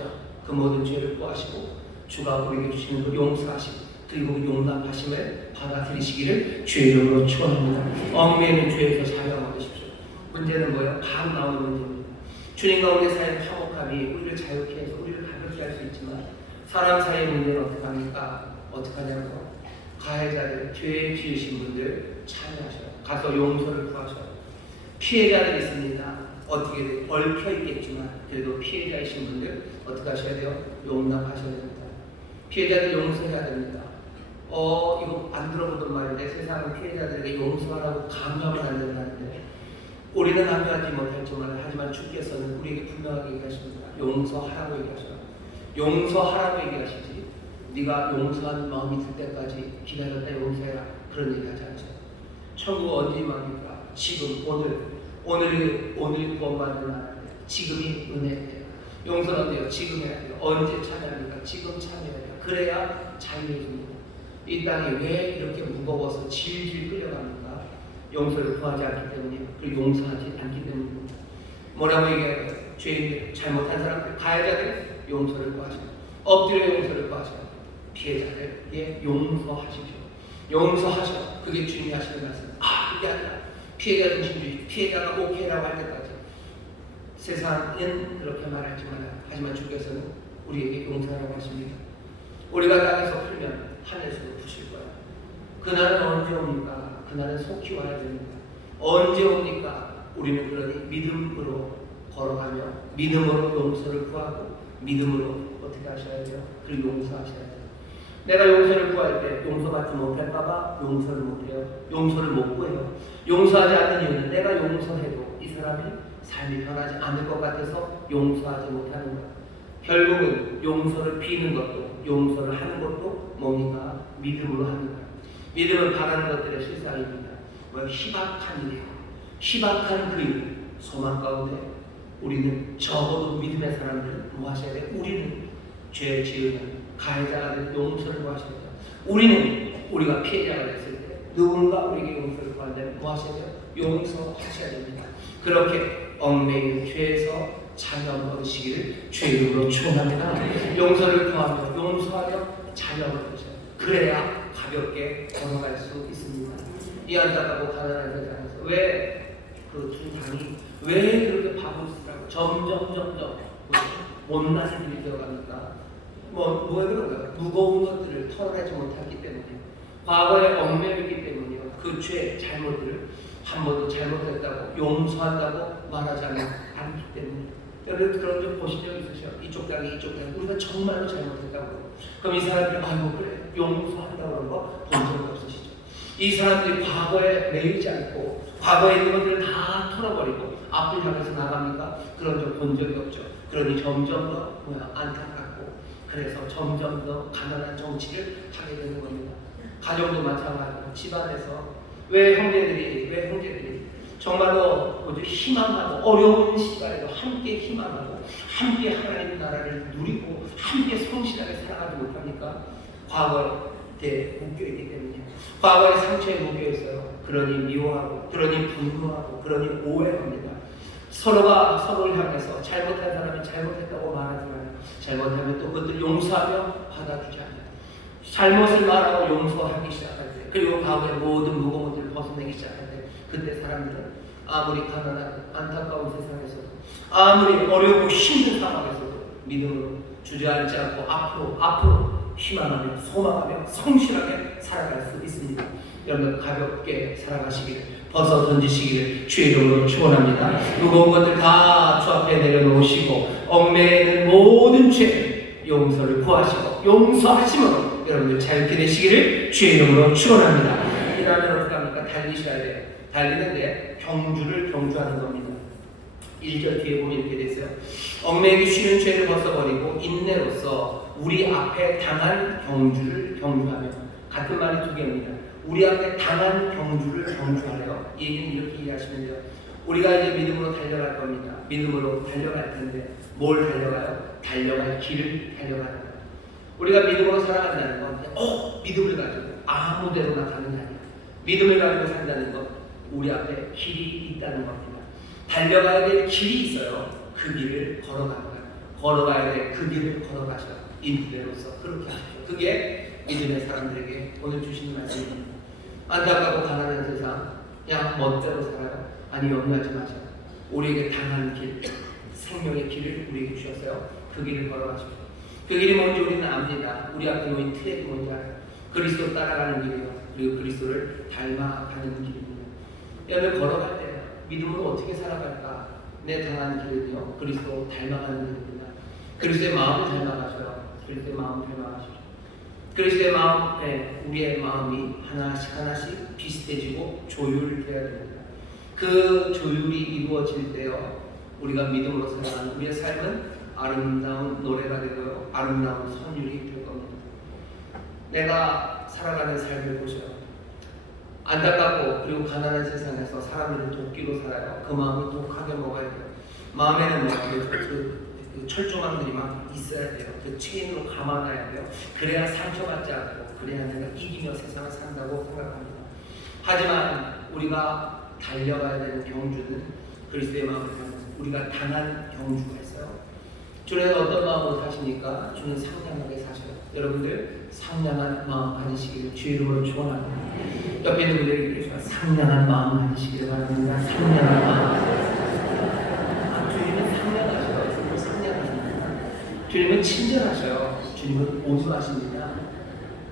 그 모든 죄를 구하시고 주가 우리에게 주시는 그 용서하시고 그리고 용납하심을 받아들이시기를 주의 이름으로 축원합니다. 얽매이는 죄에서 자유함 얻으십시오. 문제는 뭐예요? 바로 나오는 문제입니다. 주님과 우리의 사이의 화목함이 우리를 자유케 해서 우리를 가볍게 할 수 있지만 사람 사이의 문제는 어떻게 합니까? 어떻게 하냐고 가해자들, 죄에 지으신 분들 참여하셔요. 가서 용서를 구하셔요. 피해자들이 있습니다. 어떻게 돼요? 얽혀 있겠지만 그래도 피해자이신 분들 어떻게 하셔야 돼요? 용납하셔야 됩니다. 피해자들 용서해야 됩니다. 이거 안 들어보던 말인데 세상은 피해자들에게 용서하라고 강요하면 안 된다는데 우리는 강요하지 못했지만 하지만 주께서는 우리에게 분명하게 얘기하십니다. 용서하라고 얘기하셔요. 용서하라고 얘기하시지 네가 용서하는 마음이 들 때까지 기다렸다 용서해라 그런 얘기 하지 않죠. 천국 언제 임합니까? 지금 오늘 구원받는 날 지금이 은혜예요. 용서는 돼요. 지금 해야 돼요. 언제 참여합니까? 지금 참여해야 돼요. 그래야 자유해집니다. 이 땅이 왜 이렇게 무거워서 질질 끌려갑니까? 용서를 구하지 않기 때문이에요. 그리고 용서하지 않기 때문입니다. 뭐라고 얘기해요? 죄인들, 잘못한 사람들, 가해자들 용서를 구하시고 엎드려 용서를 구하시고 피해자들에게 용서하십시오. 용서하셔. 그게 주님이 하시는 말씀. 그게 아니라 피해자 중심주의, 피해자가 오케이라고 할 때까지 세상은 그렇게 말하지 말아요. 하지만 주께서는 우리에게 용서하라고 하십니다. 우리가 땅에서 풀면 하늘에서도 푸실 거예요. 그날은 언제 옵니까? 그날은 속히 와야 됩니다. 언제 옵니까? 우리는 그러니 믿음으로 걸어가며 믿음으로 용서를 구하고 믿음으로 어떻게 하셔야 돼요? 그리고 용서하셔야 돼요. 내가 용서를 구할 때 용서받지 못할까봐 용서를 못해요. 용서를 못 구해요. 용서하지 않는 이유는 내가 용서해도 이 사람이 삶이 변하지 않을 것 같아서 용서하지 못하는 거예요. 결국은 용서를 비는 것도 용서를 하는 것도 뭡니까? 믿음으로 하는 거예요. 믿음은 바라는 것들의 실상입니다. 희박한 일이에요. 희박한 그 일, 소망 가운데 우리는 적어도 믿음의 사람들은 뭐 하셔야 돼요? 우리는 죄 지으면 가해자가 된 용서를 구하셔야 돼요. 우리가 피해자가 됐을 때 누군가 우리에게 용서를 구한다면 뭐 하셔야 돼요? 용서하셔야 됩니다. 그렇게 얽매인 죄에서 자유함을 얻으시기를 주의 이름으로 축원합니다. 용서를 구하며 용서하며 자유함을 얻으셔야 돼요. 그래야 가볍게 걸어갈 수 있습니다. 이 안타깝고 가난한 세상에서 왜 그 두 당이 왜 그렇게 바보스라고 점점 못난 일이 되어갑니까? 왜 그런가요? 무거운 것들을 털어내지 못했기 때문이에요. 과거에 얽매이기 때문이에요. 그 죄, 잘못들을 한 번도 잘못했다고 용서한다고 말하지 않기 때문에. 여러분 그런 적 보신 적 있으세요? 이쪽 당이 우리가 정말로 잘못했다고. 그럼 이 사람들이 그래 용서한다고 그런 거 본 적 없으시죠? 이 사람들이 과거에 매이지 않고 과거에 있는 것들을 다 털어버리고 앞을 향해서 나갑니까? 그런 적 본 적이 없죠. 그러니 점점 더 안타깝고 그래서 점점 더 가난한 정치를 하게 되는 겁니다. 가정도 마찬가지고 집안에서 왜 형제들이 정말로 희망하고 어려운 시간에도 함께 희망하고 함께 하나님의 나라를 누리고 함께 성실하게 살아가지 못합니까? 과거에 묶여있기 때문이에요. 과거의 상처에 묶여있어요. 그러니 미워하고 그러니 분노하고 그러니 오해합니다. 서로가 서로를 향해서 잘못한 사람이 잘못했다고 말하지만 잘못하면 또 그것을 용서하며 받아주지 않아요. 잘못을 말하고 용서하기 시작할 때 그리고 과거의 모든 무거운 것들을 벗어내기 시작할 때 그때 사람들은 아무리 가난한 안타까운 세상에서도 아무리 어렵고 힘든 상황에서도 믿음으로 주저앉지 않고 앞으로 희망하며 소망하며 성실하게 살아갈 수 있습니다. 여러분 가볍게 살아가시기를, 벗어 던지시기를 주의 이름으로 축원합니다. 무거운 것들 다 주 앞에 내려놓으시고 얽매이는 모든 죄 용서를 구하시고 용서하심으로 여러분들 자유케 되시기를 주의 이름으로 축원합니다. 이러면 어떻게 합니까? 달리셔야 돼요. 달리는데 경주를 경주하는 겁니다. 1절 뒤에 보면 이렇게 돼 있어요. 얽매이기 쉬운 죄를 벗어버리고 인내로서 우리 앞에 당한 경주를 경주하며. 같은 말이 두 개입니다. 우리 앞에 당한 경주를 경주하래요. 이 얘기는 이렇게 이해하시면 돼요. 우리가 이제 믿음으로 달려갈 겁니다. 믿음으로 달려갈 텐데 뭘 달려가요? 달려갈 길을 달려가는 거예요. 우리가 믿음으로 살아간다는 건 믿음을 가지고 아무 데로나 가는 게 아니에요. 믿음을 가지고 산다는 건 우리 앞에 길이 있다는 겁니다. 달려가야 될 길이 있어요. 그 길을 걸어가는 거예요. 걸어가야 될 그 길을 걸어가셔. 인도로서 그렇게 하십시오. 그게 믿음의 사람들에게 오늘 주시는 말씀입니다. 안타깝고 가난한 세상 그냥 멋대로 살아요. 아니 염려하지 마세요. 우리에게 당한 길, 생명의 길을 우리에게 주셨어요. 그 길을 걸어가십시오. 그 길이 뭔지 우리는 압니다. 우리 앞에 놓인 트랙이 뭔지 알아요. 그리스도 따라가는 길이에요. 그리고 그리스도를 닮아가는 길입니다. 여러분 걸어갈 때 믿음으로 어떻게 살아갈까? 내 당한 길은요 그리스도 닮아가는 길입니다. 그리스도의 마음을 닮아가셔요. 그리스도의 마음을 닮아가시죠. 그리스도의 마음에 우리의 마음이 하나씩 하나씩 비슷해지고 조율돼야 됩니다. 그 조율이 이루어질 때요 우리가 믿음으로 살아가는 우리의 삶은 아름다운 노래가 되고요 아름다운 선율이 될 겁니다. 내가 살아가는 삶을 보셔요. 안타깝고 그리고 가난한 세상에서 사람들은 도끼로 살아요. 그 마음이 독하게 먹어야 돼요. 마음에는 그 철조망들이 막 있어야 돼요. 그 체인으로 감아놔야 돼요. 그래야 상처받지 않고 그래야 내가 이기며 세상을 산다고 생각합니다. 하지만 우리가 달려가야 되는 경주는 그리스도의 마음을 담는 우리가 당한 경주가 있어요. 주는 어떤 마음으로 사십니까? 주는 상냥하게 사셔요. 여러분들 상냥한 마음 가지시기를 주의 이름으로 축원합니다. 옆에 있는 분들에게 상냥한 마음 가지시기를 바랍니다. 상냥한 마음. 주님은 상냥하셔요. 상냥하십니다. 주님은 친절하셔요. 주님은 온유하십니다.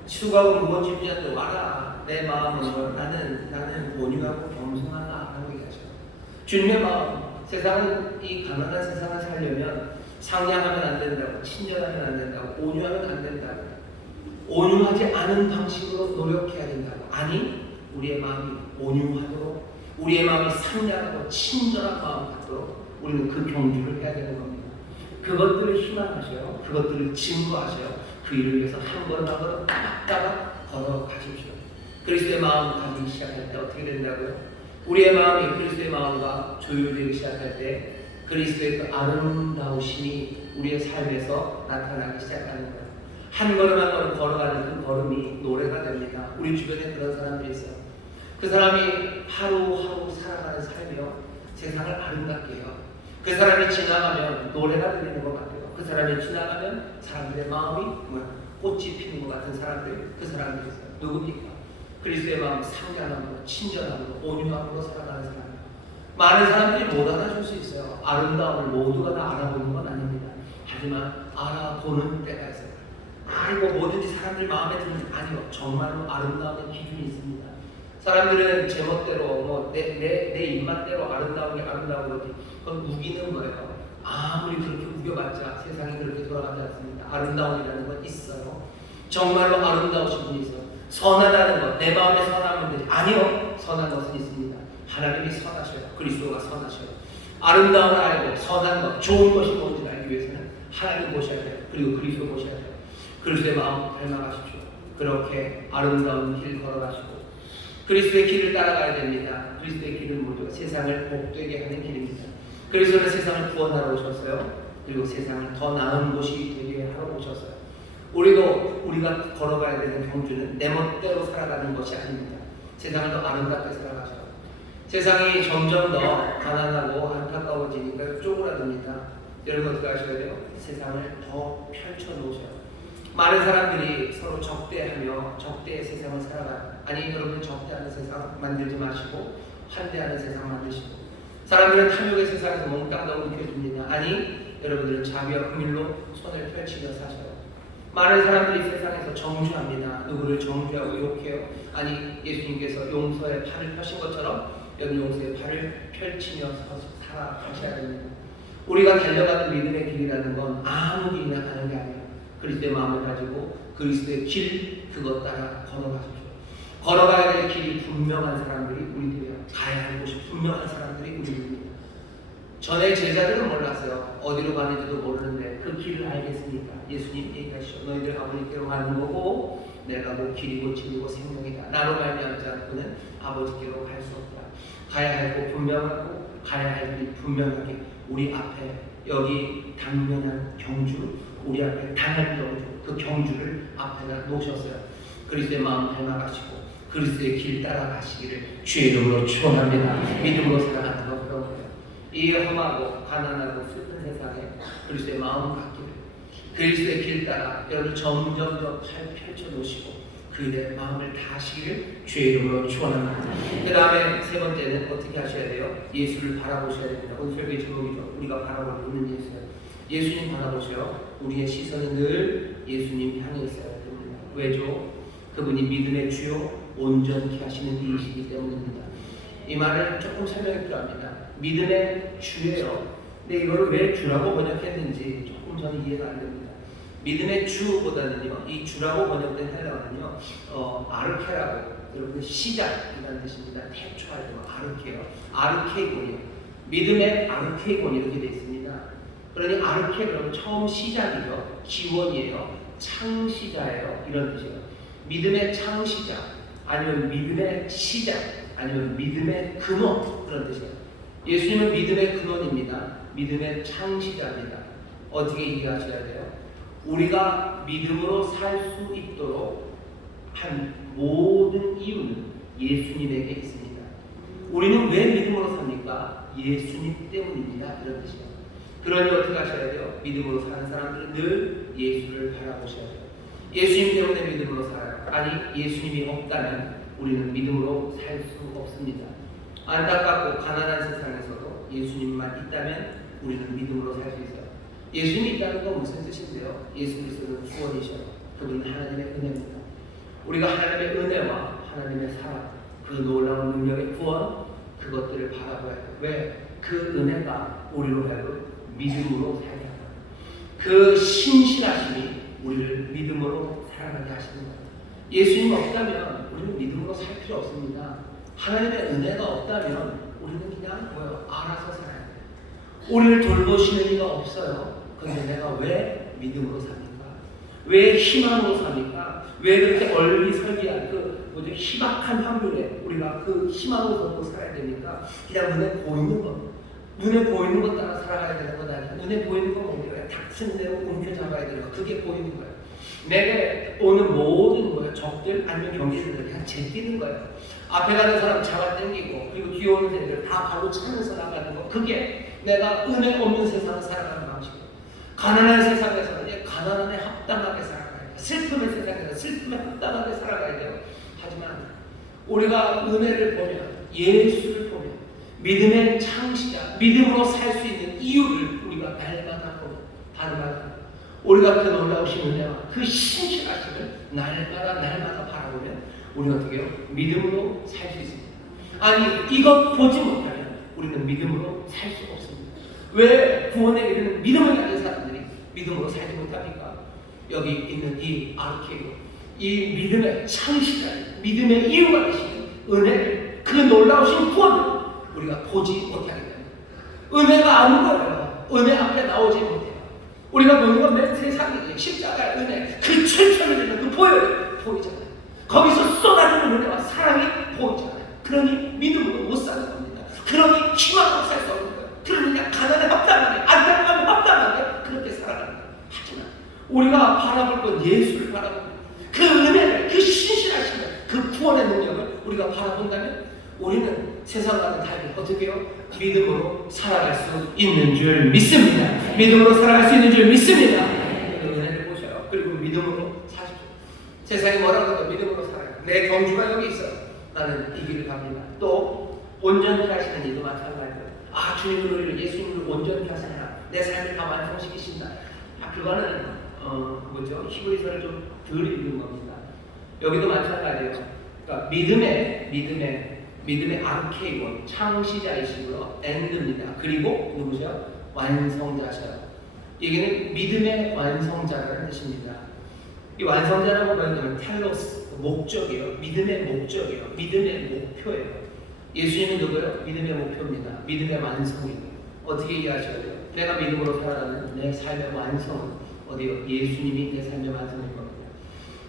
수고하고 무거운 짐자들 와라. 내 마음은 나는 온유하고 겸손하다라고 얘기하셔요. 주님의 마음. 세상은 이 가난한 세상을 살려면 상냥하면 안 된다고, 친절하면 안 된다고, 온유하면 안 된다고, 온유하지 않은 방식으로 노력해야 된다고. 아니, 우리의 마음이 온유하도록, 우리의 마음이 상냥하고 친절한 마음 갖도록 우리는 그 경주를 해야 되는 겁니다. 그것들을 희망하셔요. 그것들을 증거하셔요. 그 일을 위해서 한 걸음 한 걸음 따라 걸어가십시오. 그리스도의 마음 가지기 시작할 때 어떻게 된다고요? 우리의 마음이 그리스도의 마음과 조율되기 시작할 때 그리스도의 그 아름다우심이 우리의 삶에서 나타나기 시작하는 거예요. 한 걸음 한 걸음 걸어가는 그 걸음이 노래가 됩니다. 우리 주변에 그런 사람들이 있어요. 그 사람이 하루하루 살아가는 삶이요 세상을 아름답게 해요. 그 사람이 지나가면 노래가 들리는 것 같아요. 그 사람이 지나가면 사람들의 마음이 꽃이 피는 것 같은 사람들, 그 사람들이 있어요. 누굽니까? 그리스도의 마음 상냥함으로, 친절함으로, 온유함으로 살아가는 사람. 많은 사람들이 못 알아줄 수 있어요. 아름다움을 모두가 다 알아보는 건 아닙니다. 하지만 알아보는 때가 있어요. 아이고 뭐든지 사람들 마음에 드는 아니요. 정말로 아름다움의 기준이 있습니다. 사람들은 제멋대로 내 입맛대로 아름다운 게 아름다운 거지. 그건 우기는 거예요. 아무리 그렇게 우겨봤자 세상이 그렇게 돌아가지 않습니다. 아름다움이라는 건 있어요. 정말로 아름다우신 분이 있어요. 선하다는 것, 내 마음에 선한 분들이 아니요. 선한 것은 있습니다. 하나님이 선하셔요. 그리스도가 선하셔요. 아름다움을 알고 선한 것, 좋은 것이 뭔지 알기 위해서는 하나님 보셔야 돼요. 그리고 그리스도 보셔야 돼요. 그리스도의 마음 닮아가십시오. 그렇게 아름다운 길 걸어가시고 그리스도의 길을 따라가야 됩니다. 그리스도의 길은 모두 세상을 복되게 하는 길입니다. 그리스도는 세상을 구원하러 오셨어요. 그리고 세상을 더 나은 곳이 되게 하러 오셨어요. 우리가 걸어가야 되는 경주는 내 멋대로 살아가는 것이 아닙니다. 세상을 더 아름답게 살아가셔요. 세상이 점점 더 가난하고 안타까워지니까 쪼그라듭니다. 여러분 어떻게 하셔야 돼요? 세상을 더 펼쳐놓으셔요. 많은 사람들이 서로 적대하며 적대의 세상을 살아가요. 아니 여러분 적대하는 세상 만들지 마시고 환대하는 세상 만드시고 사람들은 탐욕의 세상에서 몽땅 넣어 눕혀줍니다. 아니 여러분들은 자비와 긍휼로 손을 펼치며 사셔요. 많은 사람들이 세상에서 정죄합니다. 누구를 정죄하고 욕해요. 아니 예수님께서 용서의 팔을 펴신 것처럼 여러분 용서의 팔을 펼치며 살아가셔야 됩니다. 우리가 달려가는 믿음의 길이라는 건 아무 길이나 가는 게 아니에요. 그리스도의 마음을 가지고 그리스도의 길 그것 따라 걸어가십시오. 걸어가야 될 길이 분명한 사람들이 우리들이에요. 가야 할 곳이 분명한 사람들이 우리들입니다. 전에 제자들은 몰랐어요. 어디로 가는지도 모르는데 그 길을 알겠습니까? 예수님 얘기하시죠. 너희들 아버지께로 가는 거고 내가 곧 길이고 진리고 생명이다. 나로 말미암지 않고는 아버지께로 갈 수 없다. 가야 할 곳 분명하고 가야 할 길 분명하게 우리 앞에 여기 당면한 경주, 우리 앞에 당한 경주, 그 경주를 앞에다 놓으셨어요. 그리스도의 마음 닮아가시고 그리스도의 길 따라가시기를 주의 이름으로 축원합니다. 믿음으로 살아가는 것 그런 거예요. 이 험하고 가난하고 슬픈 세상에 그리스도의 마음 갖기를 그리스도의 길 따라 여러분 점점 더 펼쳐 놓으시고 그의 마음을 다하시기를 주의 이름으로 축원합니다. 그 다음에 세 번째는 어떻게 하셔야 돼요? 예수를 바라보셔야 됩니다. 오늘 설교의 제목이죠. 우리가 바라보고 있는 예수요. 예수님 바라보세요. 우리의 시선은 늘 예수님 향해 있어야 됩니다. 왜죠? 그분이 믿음의 주요 온전케 하시는 이이시기 때문입니다. 이 말을 조금 설명이 필요합니다. 믿음의 주예요. 근데 이거를 왜 주라고 번역했는지 조금 저는 이해가 안 됩니다. 믿음의 주보다는요, 이 주라고 번역된 헬라어는요, 아르케라고, 여러분들 시작이라는 뜻입니다. 태초할 때 아르케요. 아르케이곤이요. 믿음의 아르케이곤이 이렇게 되어 있습니다. 그러니 아르케 그러면 처음 시작이죠. 기원이에요. 창시자예요. 이런 뜻이에요. 믿음의 창시자, 아니면 믿음의 시작, 아니면 믿음의 근원 그런 뜻이에요. 예수님은 믿음의 근원입니다. 믿음의 창시자입니다. 어떻게 이해하셔야 돼요? 우리가 믿음으로 살 수 있도록 한 모든 이유는 예수님에게 있습니다. 우리는 왜 믿음으로 삽니까? 예수님 때문입니다. 이런 뜻이에요. 그러니 어떻게 하셔야 돼요? 믿음으로 사는 사람들은 늘 예수를 바라보셔야 돼요. 예수님 때문에 믿음으로 살아요. 아니 예수님이 없다면 우리는 믿음으로 살 수 없습니다. 안타깝고 가난한 세상에서도 예수님만 있다면 우리는 믿음으로 살 수 있어요. 예수님이 있다는 건 무슨 뜻인데요? 예수 그리스도는 구원이셔요. 그분은 하나님의 은혜입니다. 우리가 하나님의 은혜와 하나님의 사랑, 그 놀라운 능력의 구원, 그것들을 바라봐야 돼요. 왜? 그 은혜가 우리로 하여금 믿음으로 살게 합니다. 그 신실하심이 우리를 믿음으로 살아가게 하시는 거예요. 예수님 없다면 우리는 믿음으로 살 필요 없습니다. 하나님의 은혜가 없다면 우리는 그냥 알아서 살아야 돼요. 우리를 돌보시는 이가 없어요. 그런데 내가 왜 믿음으로 삽니까? 왜 희망으로 삽니까? 왜 그렇게 얼기설기한 희박한 확률에 우리가 그 희망을 갖고 살아야 됩니까? 그냥 눈에 보이는 것, 눈에 보이는 것 따라 살아가야 되는 것 아니야. 눈에 보이는 건 뭐예요? 닥치는 대로 움켜잡아야 되는 거. 그게 보이는 거예요. 내게 오는 모든 적들 아니면 경계들을 그냥 제끼는 거예요. 앞에 가는 사람 잡아당기고 그리고 뒤에 오는 애들 다 바로 차면서 나가는 거. 그게 내가 은혜 없는 세상을 살아가는 방식이에요. 가난한 세상에서는 가난함에 합당하게 살아가야 돼요. 슬픔의 세상에서 슬픔에 합당하게 살아가야 돼요. 하지만 우리가 은혜를 보면 예수를 보면 믿음의 창시자, 믿음으로 살 수 있는 이유를 우리가 날마다 보면 바라보면 우리가 그 놀라우신 은혜와 그 신실하심을 날마다 바라보면 우리가 어떻게 해요? 믿음으로 살 수 있습니다. 아니 이것 보지 못하면 우리는 믿음으로 살 수 없습니다. 왜 구원에 이르는 믿음을 가진 사람들이 믿음으로 살지 못합니까? 여기 있는 이 아르케이고 이 믿음의 창시자, 믿음의 이유가 되시는 은혜를, 그 놀라우신 구원을 우리가 보지 못하게 됩니다. 은혜가 아는 거예요. 은혜 앞에 나오지 못해요. 우리가 보는 건 맨 세상이지. 십자가의 은혜, 그 철철을 내는 그 보혈이 보이잖아요. 거기서 쏟아지는 은혜와 사랑이 보이잖아요. 그러니 믿음으로 못 사는 겁니다. 그러니 희망으로 살 수 없는 거예요. 그러니 그냥 가난에 합당하게, 안타까움에 합당하게 그렇게 살아가는 거예요. 하지만 우리가 바라볼 건 예수를 바라보고 그 은혜를, 그 신실하심을, 그 구원의 능력을 우리가 바라본다면 우리는 세상과는 달리 어떻게 해요? 믿음으로 살아갈 수 있는 줄 믿습니다. 믿음으로 살아갈 수 있는 줄 믿습니다. 그 은혜를 보셔요. 그리고 믿음으로 사십시오. 세상이 뭐라고 해도 믿음으로 살아요. 내 경주가 여기 있어요. 나는 이 길을 갑니다. 또 온전케 하시는 이도 마찬가지예요. 주님을 예수님을 온전케 하시나 내 삶을 다 완성시키신다. 그거는 히브리서를 좀 덜 읽은 겁니다. 여기도 마찬가지예요. 그러니까 믿음의 아르케이온, 창시자이시고요, 엔드입니다. 그리고 누구죠? 완성자셔요. 여기는 믿음의 완성자라는 뜻입니다. 이 완성자라고 말하면 텔로스, 목적이에요. 믿음의 목적이에요. 믿음의 목표예요. 예수님은 누구예요? 믿음의 목표입니다. 믿음의 완성이에요. 어떻게 이해하셔야 돼요? 내가 믿음으로 살아가는 내 삶의 완성은 어디요? 예수님이 내 삶의 완성일 겁니다.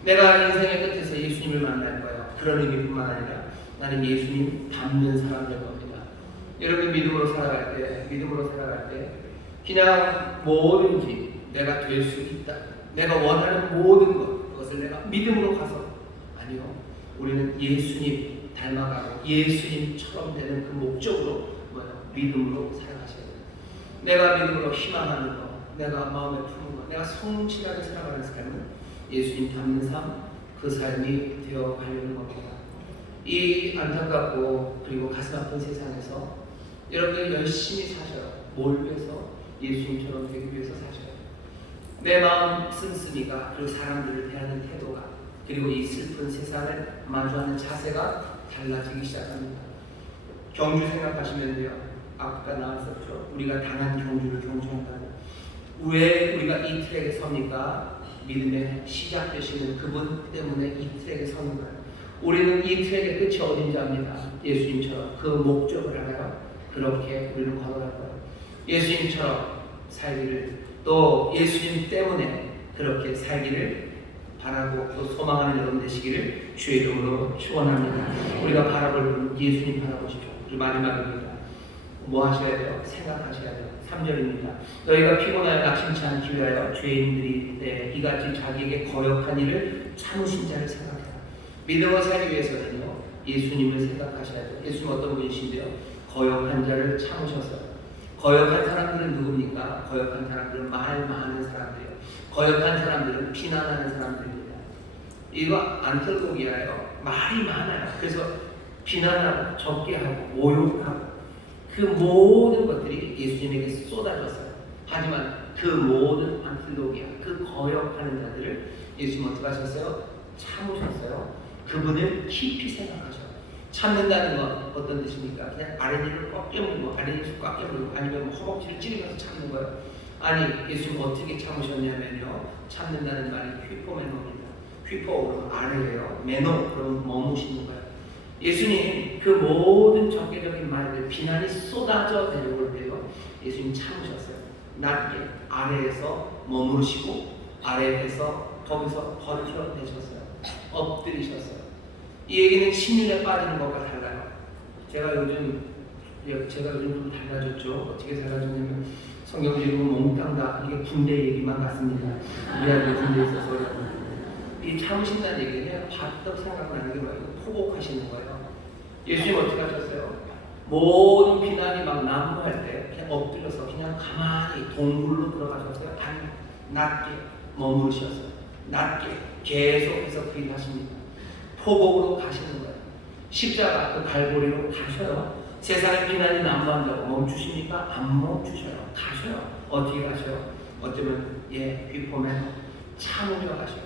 내가 인생의 끝에서 예수님을 만날 거예요. 그런 의미뿐만 아니라 나는 예수님 닮는 사람 될 겁니다. 여러분 믿음으로 살아갈 때 그냥 뭐든지 내가 될 수 있다. 내가 원하는 모든 그것을 내가 믿음으로 가서 아니요. 우리는 예수님 닮아가고 예수님처럼 되는 그 목적으로 믿음으로 살아가셔야 돼요. 내가 믿음으로 희망하는 것, 내가 마음에 푸는 것, 내가 성실하게 살아가는 삶은 예수님 닮는 삶, 그 삶이 되어 가려는 겁니다. 이 안타깝고 그리고 가슴 아픈 세상에서 여러분들 열심히 사셔요. 뭘 위해서? 예수님처럼 되기 위해서 사셔요. 내 마음 씀씀이가 그리고 사람들을 대하는 태도가 그리고 이 슬픈 세상을 마주하는 자세가 달라지기 시작합니다. 경주 생각하시면 돼요. 아까 나왔었죠. 우리가 당한 경주를 경주한다고. 왜 우리가 이 트랙에 섭니까? 믿음의 시작 되시는 그분 때문에 이 트랙에 서는 거예요. 우리는 이 트랙의 끝이 어딘지 압니다. 예수님처럼 그 목적을 알아요. 그렇게 우리는 걸어갈 거예요. 예수님처럼 살기를 또 예수님 때문에 그렇게 살기를 바라고 또 소망하는 여러분 되시기를 주의 이름으로 축원합니다. 우리가 바라볼 분은 예수님 바라보십시오. 그리고 마지막입니다. 뭐 하셔야 돼요? 생각하셔야 돼요. 3절입니다. 너희가 피곤하여 낙심치 않기 위하여 죄인들이 이같이 자기에게 거역한 일을 참으신 자를 생각해라. 믿음으로 살기 위해서는요, 예수님을 생각하셔야 돼요. 예수님 어떤 분이신데요? 거역한 자를 참으셨어요. 거역한 사람들은 누굽니까? 거역한 사람들은 말 많은 사람들이에요. 거역한 사람들은 비난하는 사람들입니다. 이거 안틀고기야예요. 말이 많아요. 그래서 비난하고 적게 하고 모욕하고 그 모든 것들이 예수님에게 쏟아졌어요. 하지만 그 모든 안틀로기아, 그 거역하는 자들을 예수님 어떻게 하셨어요? 참으셨어요. 그분을 깊이 생각하셔요. 참는다는 건 어떤 뜻입니까? 그냥 아랫입을 꽉 깨물고 아랫입을 꽉 깨물고 아니면 허벅지를 찌르면서 참는 거예요. 아니, 예수님 어떻게 참으셨냐면요, 참는다는 말이 휘포매너입니다. 휘포로 아래예요. 매너, 그럼 머무시는 거예요. 예수님 그 모든 적개적인 말들, 비난이 쏟아져 내려올 때요, 예수님 참으셨어요. 낮게 아래에서 머무르시고 아래에서 거기서 버텨내셨어요. 엎드리셨어요. 이 얘기는 신율에 빠지는 것과 달라요. 제가 요즘 좀 달라졌죠. 어떻게 달라졌냐면 성경을 읽으면 몽땅 다 이게 군대 얘기만 같습니다. 우리 아들 군대에 있어서 이 참으신다는 얘기는 바로 생각나는 게 뭐예요? 포복하시는 거예요. 예수님 어떻게 하셨어요? 모든 비난이 막 난무할 때 그냥 엎드려서 그냥 가만히 동굴로 들어가셨어요. 아니, 낮게 머무르셨어요. 낮게 계속해서 그 일 하십니다. 포복으로 가시는 거예요. 십자가 그 갈보리로 가셔요. 세상의 비난이 난무한다고 멈추십니까? 안 멈추셔요. 가셔요. 어떻게 가셔요? 어쩌면 휘포면 참으려 가셔요.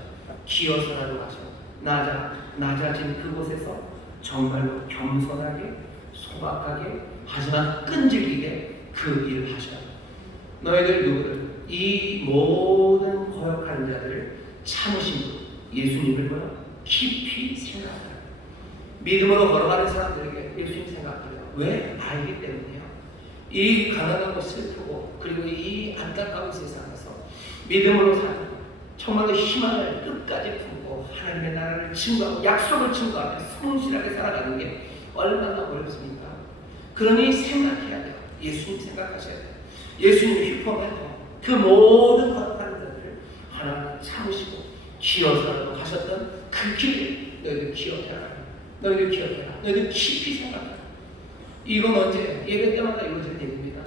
기어서라도 가셔요. 낮아진 그곳에서 정말로 겸손하게 소박하게 하지만 끈질기게 그 일을 하셔요. 너희들 누구들 이 모든 거역하는 자들을 참으신 분 예수님을 뭐요? 깊이 생각해요. 믿음으로 걸어가는 사람들에게 예수님 생각해요. 왜? 알기 때문이에요. 이 가난하고 슬프고 그리고 이 안타까운 세상에서 믿음으로 사는 정말로 희망을 끝까지 품고 하나님의 나라를 증거하고 약속을 증거하며 성실하게 살아가는 게 얼마나 어렵습니까? 그러니 생각해야 돼요. 예수님 생각하셔야 돼요. 예수님이 휘포하며 그 모든 거룩한 자들을 하나님 참으시고 기어서라도 가셨던 그 길을 너희들 기억해라. 너희들 기억해라. 너희들 깊이 생각해라. 이건 언제? 예배 때마다 이루어지는 얘기입니다.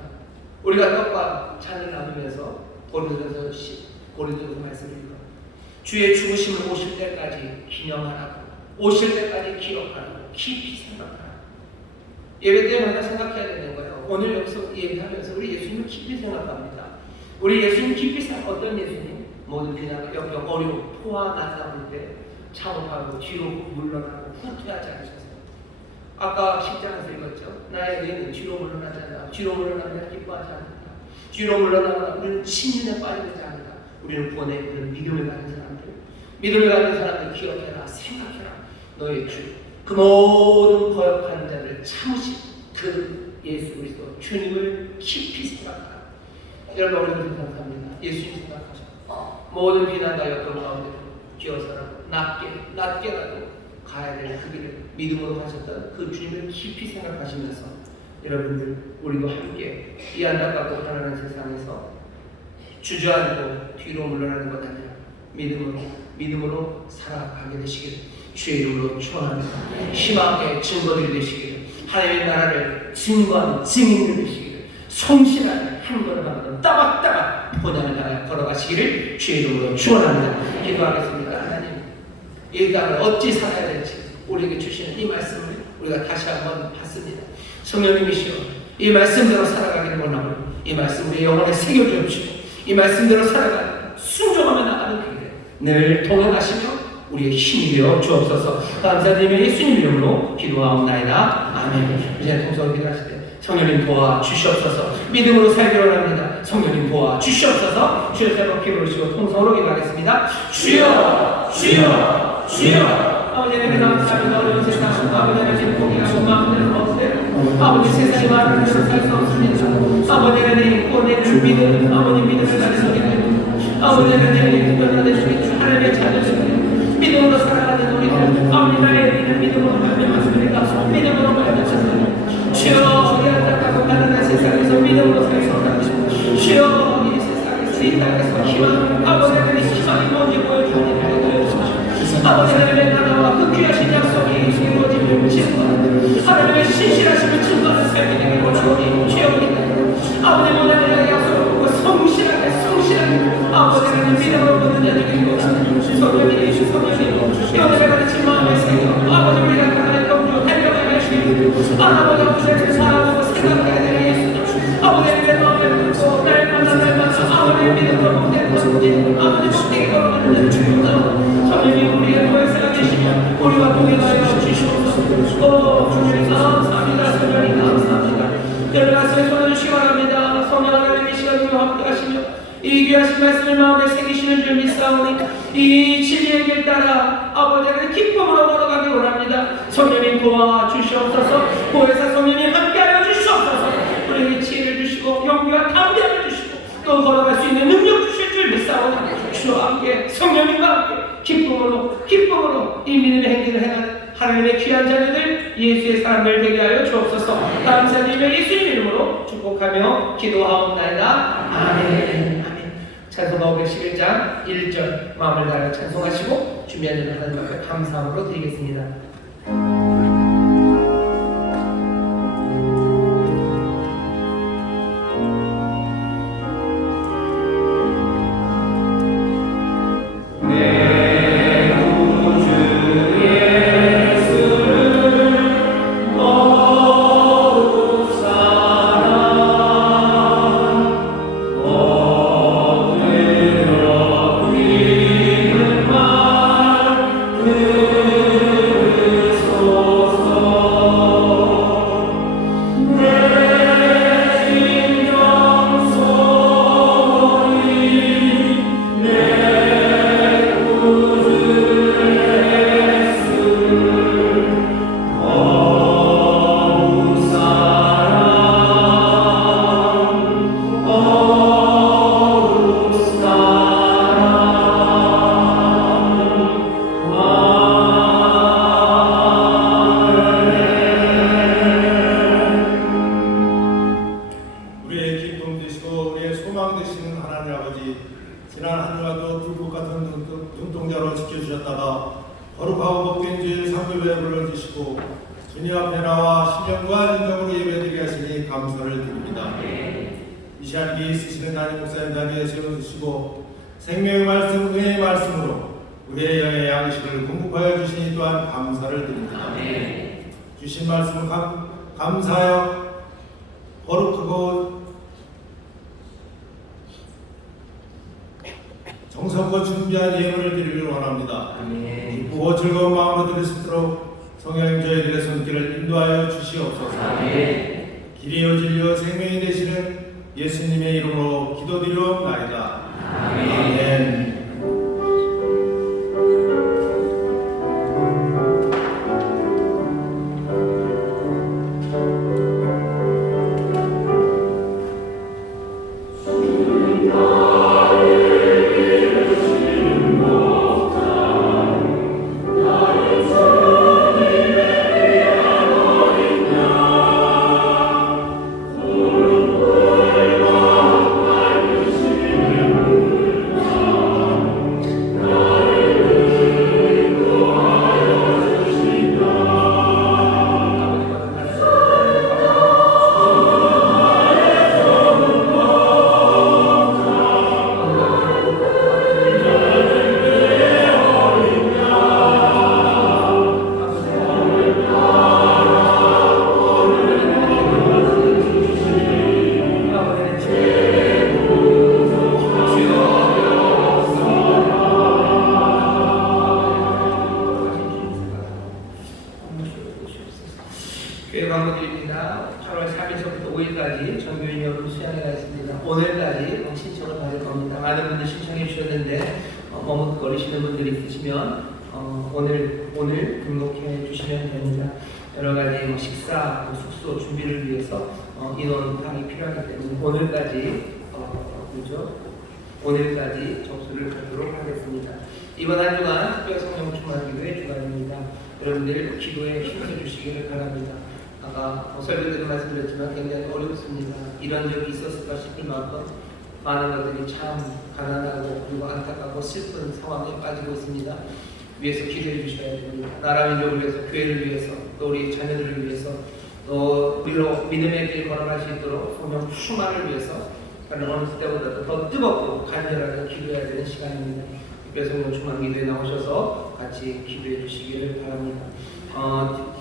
우리가 떡과 잔을 나누면서 고린도전서 말씀입니다. 주의 죽으심을 오실 때까지 기념하라고, 오실 때까지 기억하라고, 깊이 생각하라고. 예배 때마다 생각해야 되는 거예요. 오늘 여기서 예배하면서 우리 예수님을 깊이 생각합니다. 우리 예수님 깊이 생각, 어떤 예수님? 모든 비난과 역경, 어려움, 포화 만나볼 때 창업하고 뒤로 물러나고 후퇴하지 않으셔서 아까 10장에서 읽었죠. 나의 의는 뒤로 물러나지 않는다. 뒤로 물러나면 기뻐하지 않는다. 뒤로 물러나거나 우리는 침륜에 빠지지 않는다. 우리는 구원에 이르는 믿음을 가진 사람들, 믿음을 가진 사람들 기억해라, 생각해라. 너의 주, 그 모든 거역하는 자를 참으신 그 예수 그리스도 주님을 깊이 생각하라. 여러분, 우리는 생각합니다. 예수님 생각하셔. 모든 비난과 역경 가운데 기어서라도 낮게라도 가야 될 그 길을 믿음으로 가셨던 그 주님을 깊이 생각하시면서 여러분들, 우리도 함께 이 안타깝고 가난한 세상에서 주저앉고 뒤로 물러나는 것 아니라 믿음으로 살아가게 되시기를 주의 이름으로 축원합니다. 희망의 증거들이 되시기를, 하나님의 나라를 증거하는 증인들 되시기를, 성실하게 한 걸음 한 걸음 따박따박 본향을 향해 걸어가시기를 주의 이름으로 축원합니다. 기도하겠습니다. 하나님, 이 땅을 어찌 살아야 될지 우리에게 주시는 이 말씀을 우리가 다시 한번 봤습니다. 성령님이시여, 이 말씀대로 살아가기를 원하고 이 말씀 우리의 영혼에 새겨주옵시고 이 말씀대로 살아가는 순종하며 나가는 그 길에 늘 동행하시며 우리의 힘이 되어 주옵소서. 감사드리며 예수님 이름으로 기도하옵나이다. 아멘. 이제 통성을 기도하실 때 성령님 도와 주시옵소서. 믿음으로 살기 원합니다. 성령님 도와 주시옵소서. 주여 세번 기도를 주시고 통성으로 기도하겠습니다. 주여, 주여, 주여. 아버지 하나님 감사합니다. 어려운 세상 아버지 하나님 포기하고 마음대로 없대요. 아버지 세상이 말하는 대로 살 수 없습니다. 아버지 하나님 구원해줄 믿음, 아버지 믿음을 가진 우리들, 아버지 하나님 구원하는 우리 하나님의 자녀들, 믿음으로 살아가는 우리들, 아버지 나의 믿음으로 말미암았습니까? 믿음으로 말미암았습니다. 주여, 우리 안타깝고 가난한 세상에서 믿음으로 살 수 없다고 주여, 이 세상에서 이 땅에서 희망, 아버지 하나님 희망이 뭔지 보여주옵니다. 아버지 하나님의 나라와 그 귀하신 약속이 이루어지는 증거, 하나님의 신실하심을 증거하는 삶이 되기를 원하오니 주여옵니다. 아버지 하나님의 약속을 보고 성실하게 아버지 하나님 믿음으로 걷는 자들이 원하는 성령이 영혼을 가르친 마음에 새겨 아버지 우리가 하나님의 경주로 달려가야 하시고 아버지 하나님의 사랑하고 생각해야 되는 예수 아버지 하나님의 마음을 듣고 날마다 아버지 믿음으로 걷는 자들 아버지 복되게 걸어가는 자들 성령이 우리의 도에 살아계시며 우리와 동행하여 주시옵소서. 주님 감사합니다. 성령님 감사합니다. 여러분 말씀에 손을 주시기 바랍니다. 성령 하나님 이 시간 우리와 함께 하시며 이 귀하신 말씀을 마음에 새기시는 줄 믿사오니 이 진리의 길 따라 아버지 하나님 기쁨으로 걸어가기 원합니다. 성령님 도와주시옵소서. 보혜사 성령님 함께하여 주시옵소서. 우리에게 지혜를 주시고 용기와 담대함을 주시고 또 걸어갈 수 있는 능력 주실 줄 믿사오니 주와 함께 성령님과 함께 기쁨으로 이 믿음의 행진을 행하는 하나님의 귀한 자녀들 예수의 사람들 되게 하여 주옵소서. 감사드리며 예수님 이름으로 축복하며 기도하옵나이다. 아멘. 찬송가 511장 1절 마음을 다하여 찬송하시고 준비한 일을 하나님 앞에 감사함으로 드리겠습니다. 생명의 말씀, 은혜의 말씀으로 우리의 영의 양식을 공급하여 주시니 또한 감사를 드립니다. 주신 말씀을 감사하여 거룩하고 정성 정성껏 준비한 예물을 드리길 원합니다. 아멘. 기쁘고 즐거운 마음으로 드릴 수 있도록 성령님 저희들의 손길을 인도하여 주시옵소서. 아멘. 길이요 진리요 생명이 되시는 예수님의 이름으로 기도드리옵나이다. 아멘. 교회 광고드립니다. 8월 3일서부터 5일까지 전교인 여러분 수양회가 있습니다. 오늘까지 신청을 받을 겁니다. 많은 분들 신청해 주셨는데 머뭇거리시는 분들이 있으시면 오늘 등록해 주시면 됩니다. 여러 가지 식사, 숙소 준비를 위해서 인원상이 필요하기 때문에 오늘까지 접수를 하도록 하겠습니다. 이번 한 주간 특별 성령 충만기도의 주간입니다. 여러분들 기도에 힘써 주시기를 바랍니다. 아까 설교 때도 말씀드렸지만 굉장히 어렵습니다. 이런 적이 있었을까 싶을 만큼 많은 것들이 참 가난하고 그리고 안타깝고 슬픈 상황에 빠지고 있습니다. 위해서 기도해 주셔야 됩니다. 나라 민족을 위해서, 교회를 위해서, 또 우리 자녀들을 위해서, 또 우리로 믿음의 길 걸어갈 수 있도록 성령 충만을 위해서 어느 때보다도 더 뜨겁고 간절하게 기도해야 되는 시간입니다. 특별 성령 충만 기도에 나오셔서 같이 기도해 주시기를 바랍니다.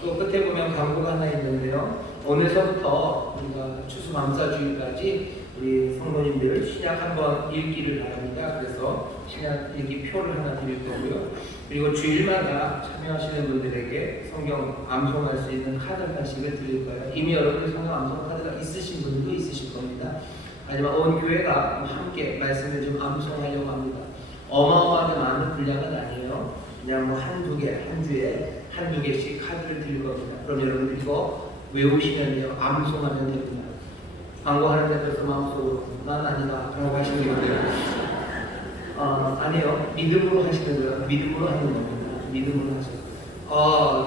또 끝에 보면 광고가 하나 있는데요. 오늘서부터 우리가 추수감사주일까지 우리 성도님들 신약 한번 읽기를 바랍니다. 그래서 신약 읽기 표를 하나 드릴 거고요. 그리고 주일마다 참여하시는 분들에게 성경 암송할 수 있는 카드 하나씩을 드릴 거예요. 이미 여러분들 성경 암송 카드가 있으신 분들도 있으실 겁니다. 하지만 온 교회가 함께 말씀을 좀 암송하려고 합니다. 어마어마하게 많은 분량은 아니에요. 그냥 한두 개, 한 주에 한두 개씩 카드를 드릴 겁니다. 그럼 여러분들 이거 외우시면 돼요. 암송하면 됩니다. 광고하는 데서 마음속으로 난 아니다 라고 하시는 분들 아니요. 믿음으로 하시는 거예요. 믿음으로 하는 겁니다. 믿음으로 하세요.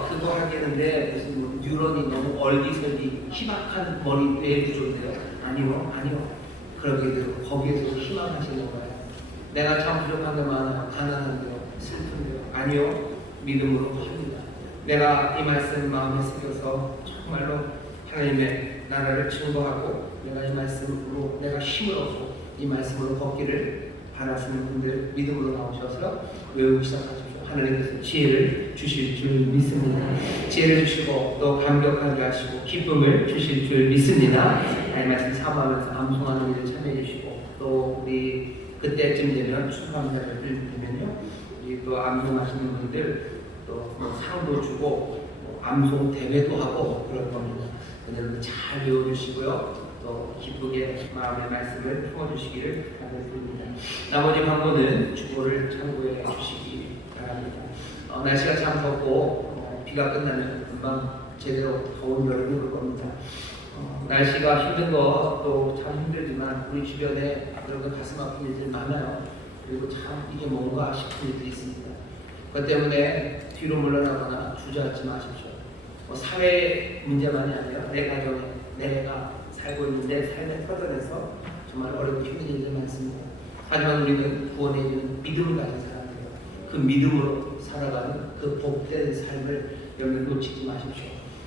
그거 하겠는데 무슨 뭐 뉴런이 너무 얼기설기 희박한 머리 뇌 구조인데요. 아니요. 그러게 되고 거기에서 희망하시는 거예요. 내가 참 부족한 게 많아요. 가난한데요. 슬픈데요. 아니요. 믿음으로 합니다. 내가 이 말씀 마음에 새겨서 정말로 하나님의 나라를 증거하고 내가 이 말씀으로 내가 힘을 얻고 이 말씀으로 걷기를 바라시는 분들 믿음으로 나오셔서 외우기 시작하십시오. 하나님께서 지혜를 주실 줄 믿습니다. 지혜를 주시고 또 감격하게 하시고 기쁨을 주실 줄 믿습니다. 이 말씀 사모하면서 암송하는 일을 참여해 주시고 또 우리 그때쯤 되면 추수감사를 드리면요. 우리 또 암송하시는 분들 또 상도 주고 암송 대회도 하고 그럴 겁니다. 여러분 잘 외워주시고요. 또 기쁘게 마음의 말씀을 품어주시기를 바랍니다. 나머지 광고는 주보를 참고해 주시기 바랍니다. 날씨가 참 덥고 비가 끝나면 금방 제대로 더운 여름이 올 겁니다. 날씨가 힘든 것도 참 힘들지만 우리 주변에 여러분 가슴 아픈 일들 많아요. 그리고 참 이게 뭔가 싶은 일들이 있습니다. 그것 때문에 뒤로 물러나거나 주저앉지 마십시오. 사회 문제만이 아니라 내 가정에 내가 살고 있는 내 삶의 터전에서 정말 어렵고 힘든 일들 많습니다. 하지만 우리는 구원에 있는 믿음을 가진 사람이에요. 그 믿음으로 살아가는 그 복된 삶을 여러분 놓치지 마십시오.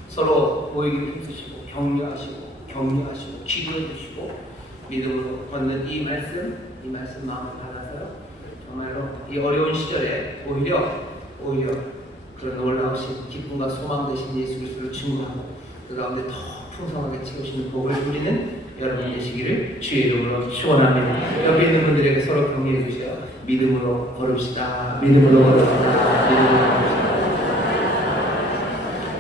서로 모이기 힘쓰시고 격려하시고 기도해 주시고 믿음으로 걷는 이 말씀 마음을 받아서요. 정말로 이 어려운 시절에 오히려 그런 놀라우신 기쁨과 소망 되신 예수 그리스도를 증거하고 그 가운데 더 풍성하게 채우시는 복을 누리는 여러분 되시기를 주의 이름으로 축원합니다. 옆에 있는 분들에게 서로 격려해 주세요. 믿음으로 걸읍시다. 믿음으로 걸읍시다.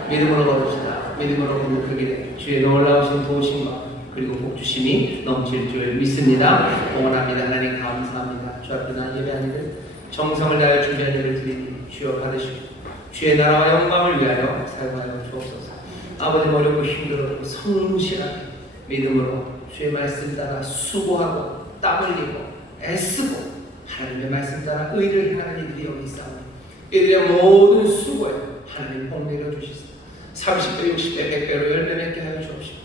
믿음으로 걸읍시다. 믿음으로 걷는 그 길에 주의 놀라우신 도우심과 그리고 복주심이 넘칠 줄 믿습니다. 응원합니다. 하나님 감사합니다. 주 앞에 난 예배하는 정성을 다하여 준비한 일을 드리니 주여 받으시고 주의 나라와 영광을 위하여 사용하여 주옵소서. 아버지 어렵고 힘들었고 성실하게 믿음으로 주의 말씀 따라 수고하고 땀 흘리고 애쓰고 하나님의 말씀 따라 의를 행하는 이들이 여기 있사오니 이들의 모든 수고에 하나님 복 내려주시소. 30배, 60배, 100배로 열매 맺게 하여 주옵시고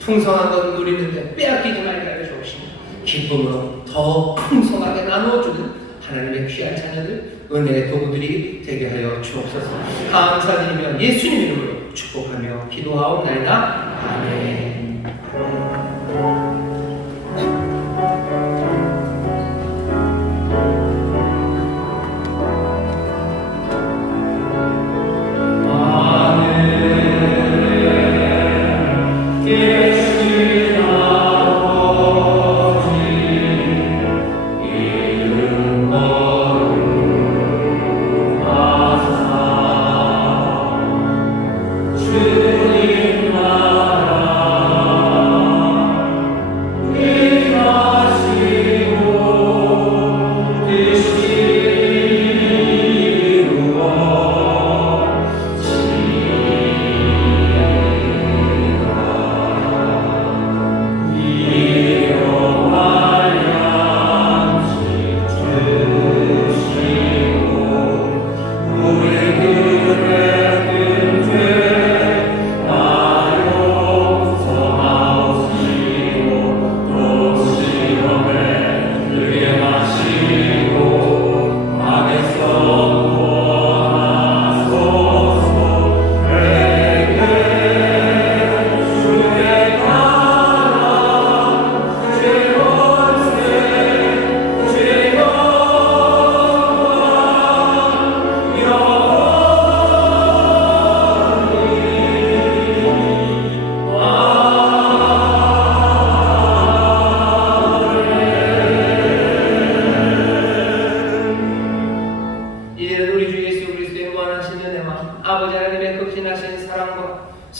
풍성한 것 누리는데 빼앗기지 말게 하여 주옵시고 기쁨으로 더 풍성하게 나누어주는 하나님의 귀한 자녀들 은혜의 도구들이 되게 하여 주옵소서. 감사드리며 예수님 이름으로 축복하며 기도하옵나이다. 아멘.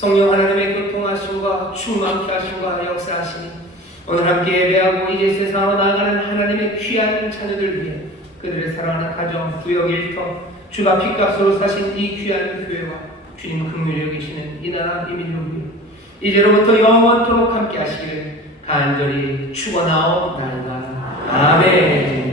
성령 하나님의 교통하심과 충만케 하심과 역사하시니 오늘 함께 예배하고 이제 세상으로 나아가는 하나님의 귀한 자녀들 위해 그들의 사랑하는 가정, 구역, 일터, 주가 핏값으로 사신 이 귀한 교회와 주님 긍휼히 여기시는 이 나라 이민을 위해 이제로부터 영원토록 함께 하시기를 간절히 축원하옵나이다. 아멘.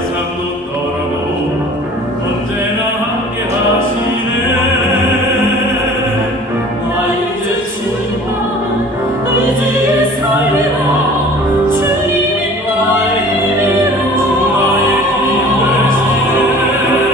세상도 떠나고 언제나 함께 하시네. 나 이제 주님만 의지에 살리라. 주님이 나의 힘이라. 나의 힘 되시네.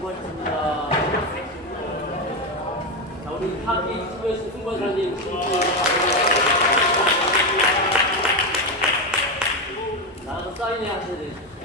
고맙습니다. 자, 우리 학위 수고해주신 승무원사님 나가서 사인회 하셔야 되겠습니다.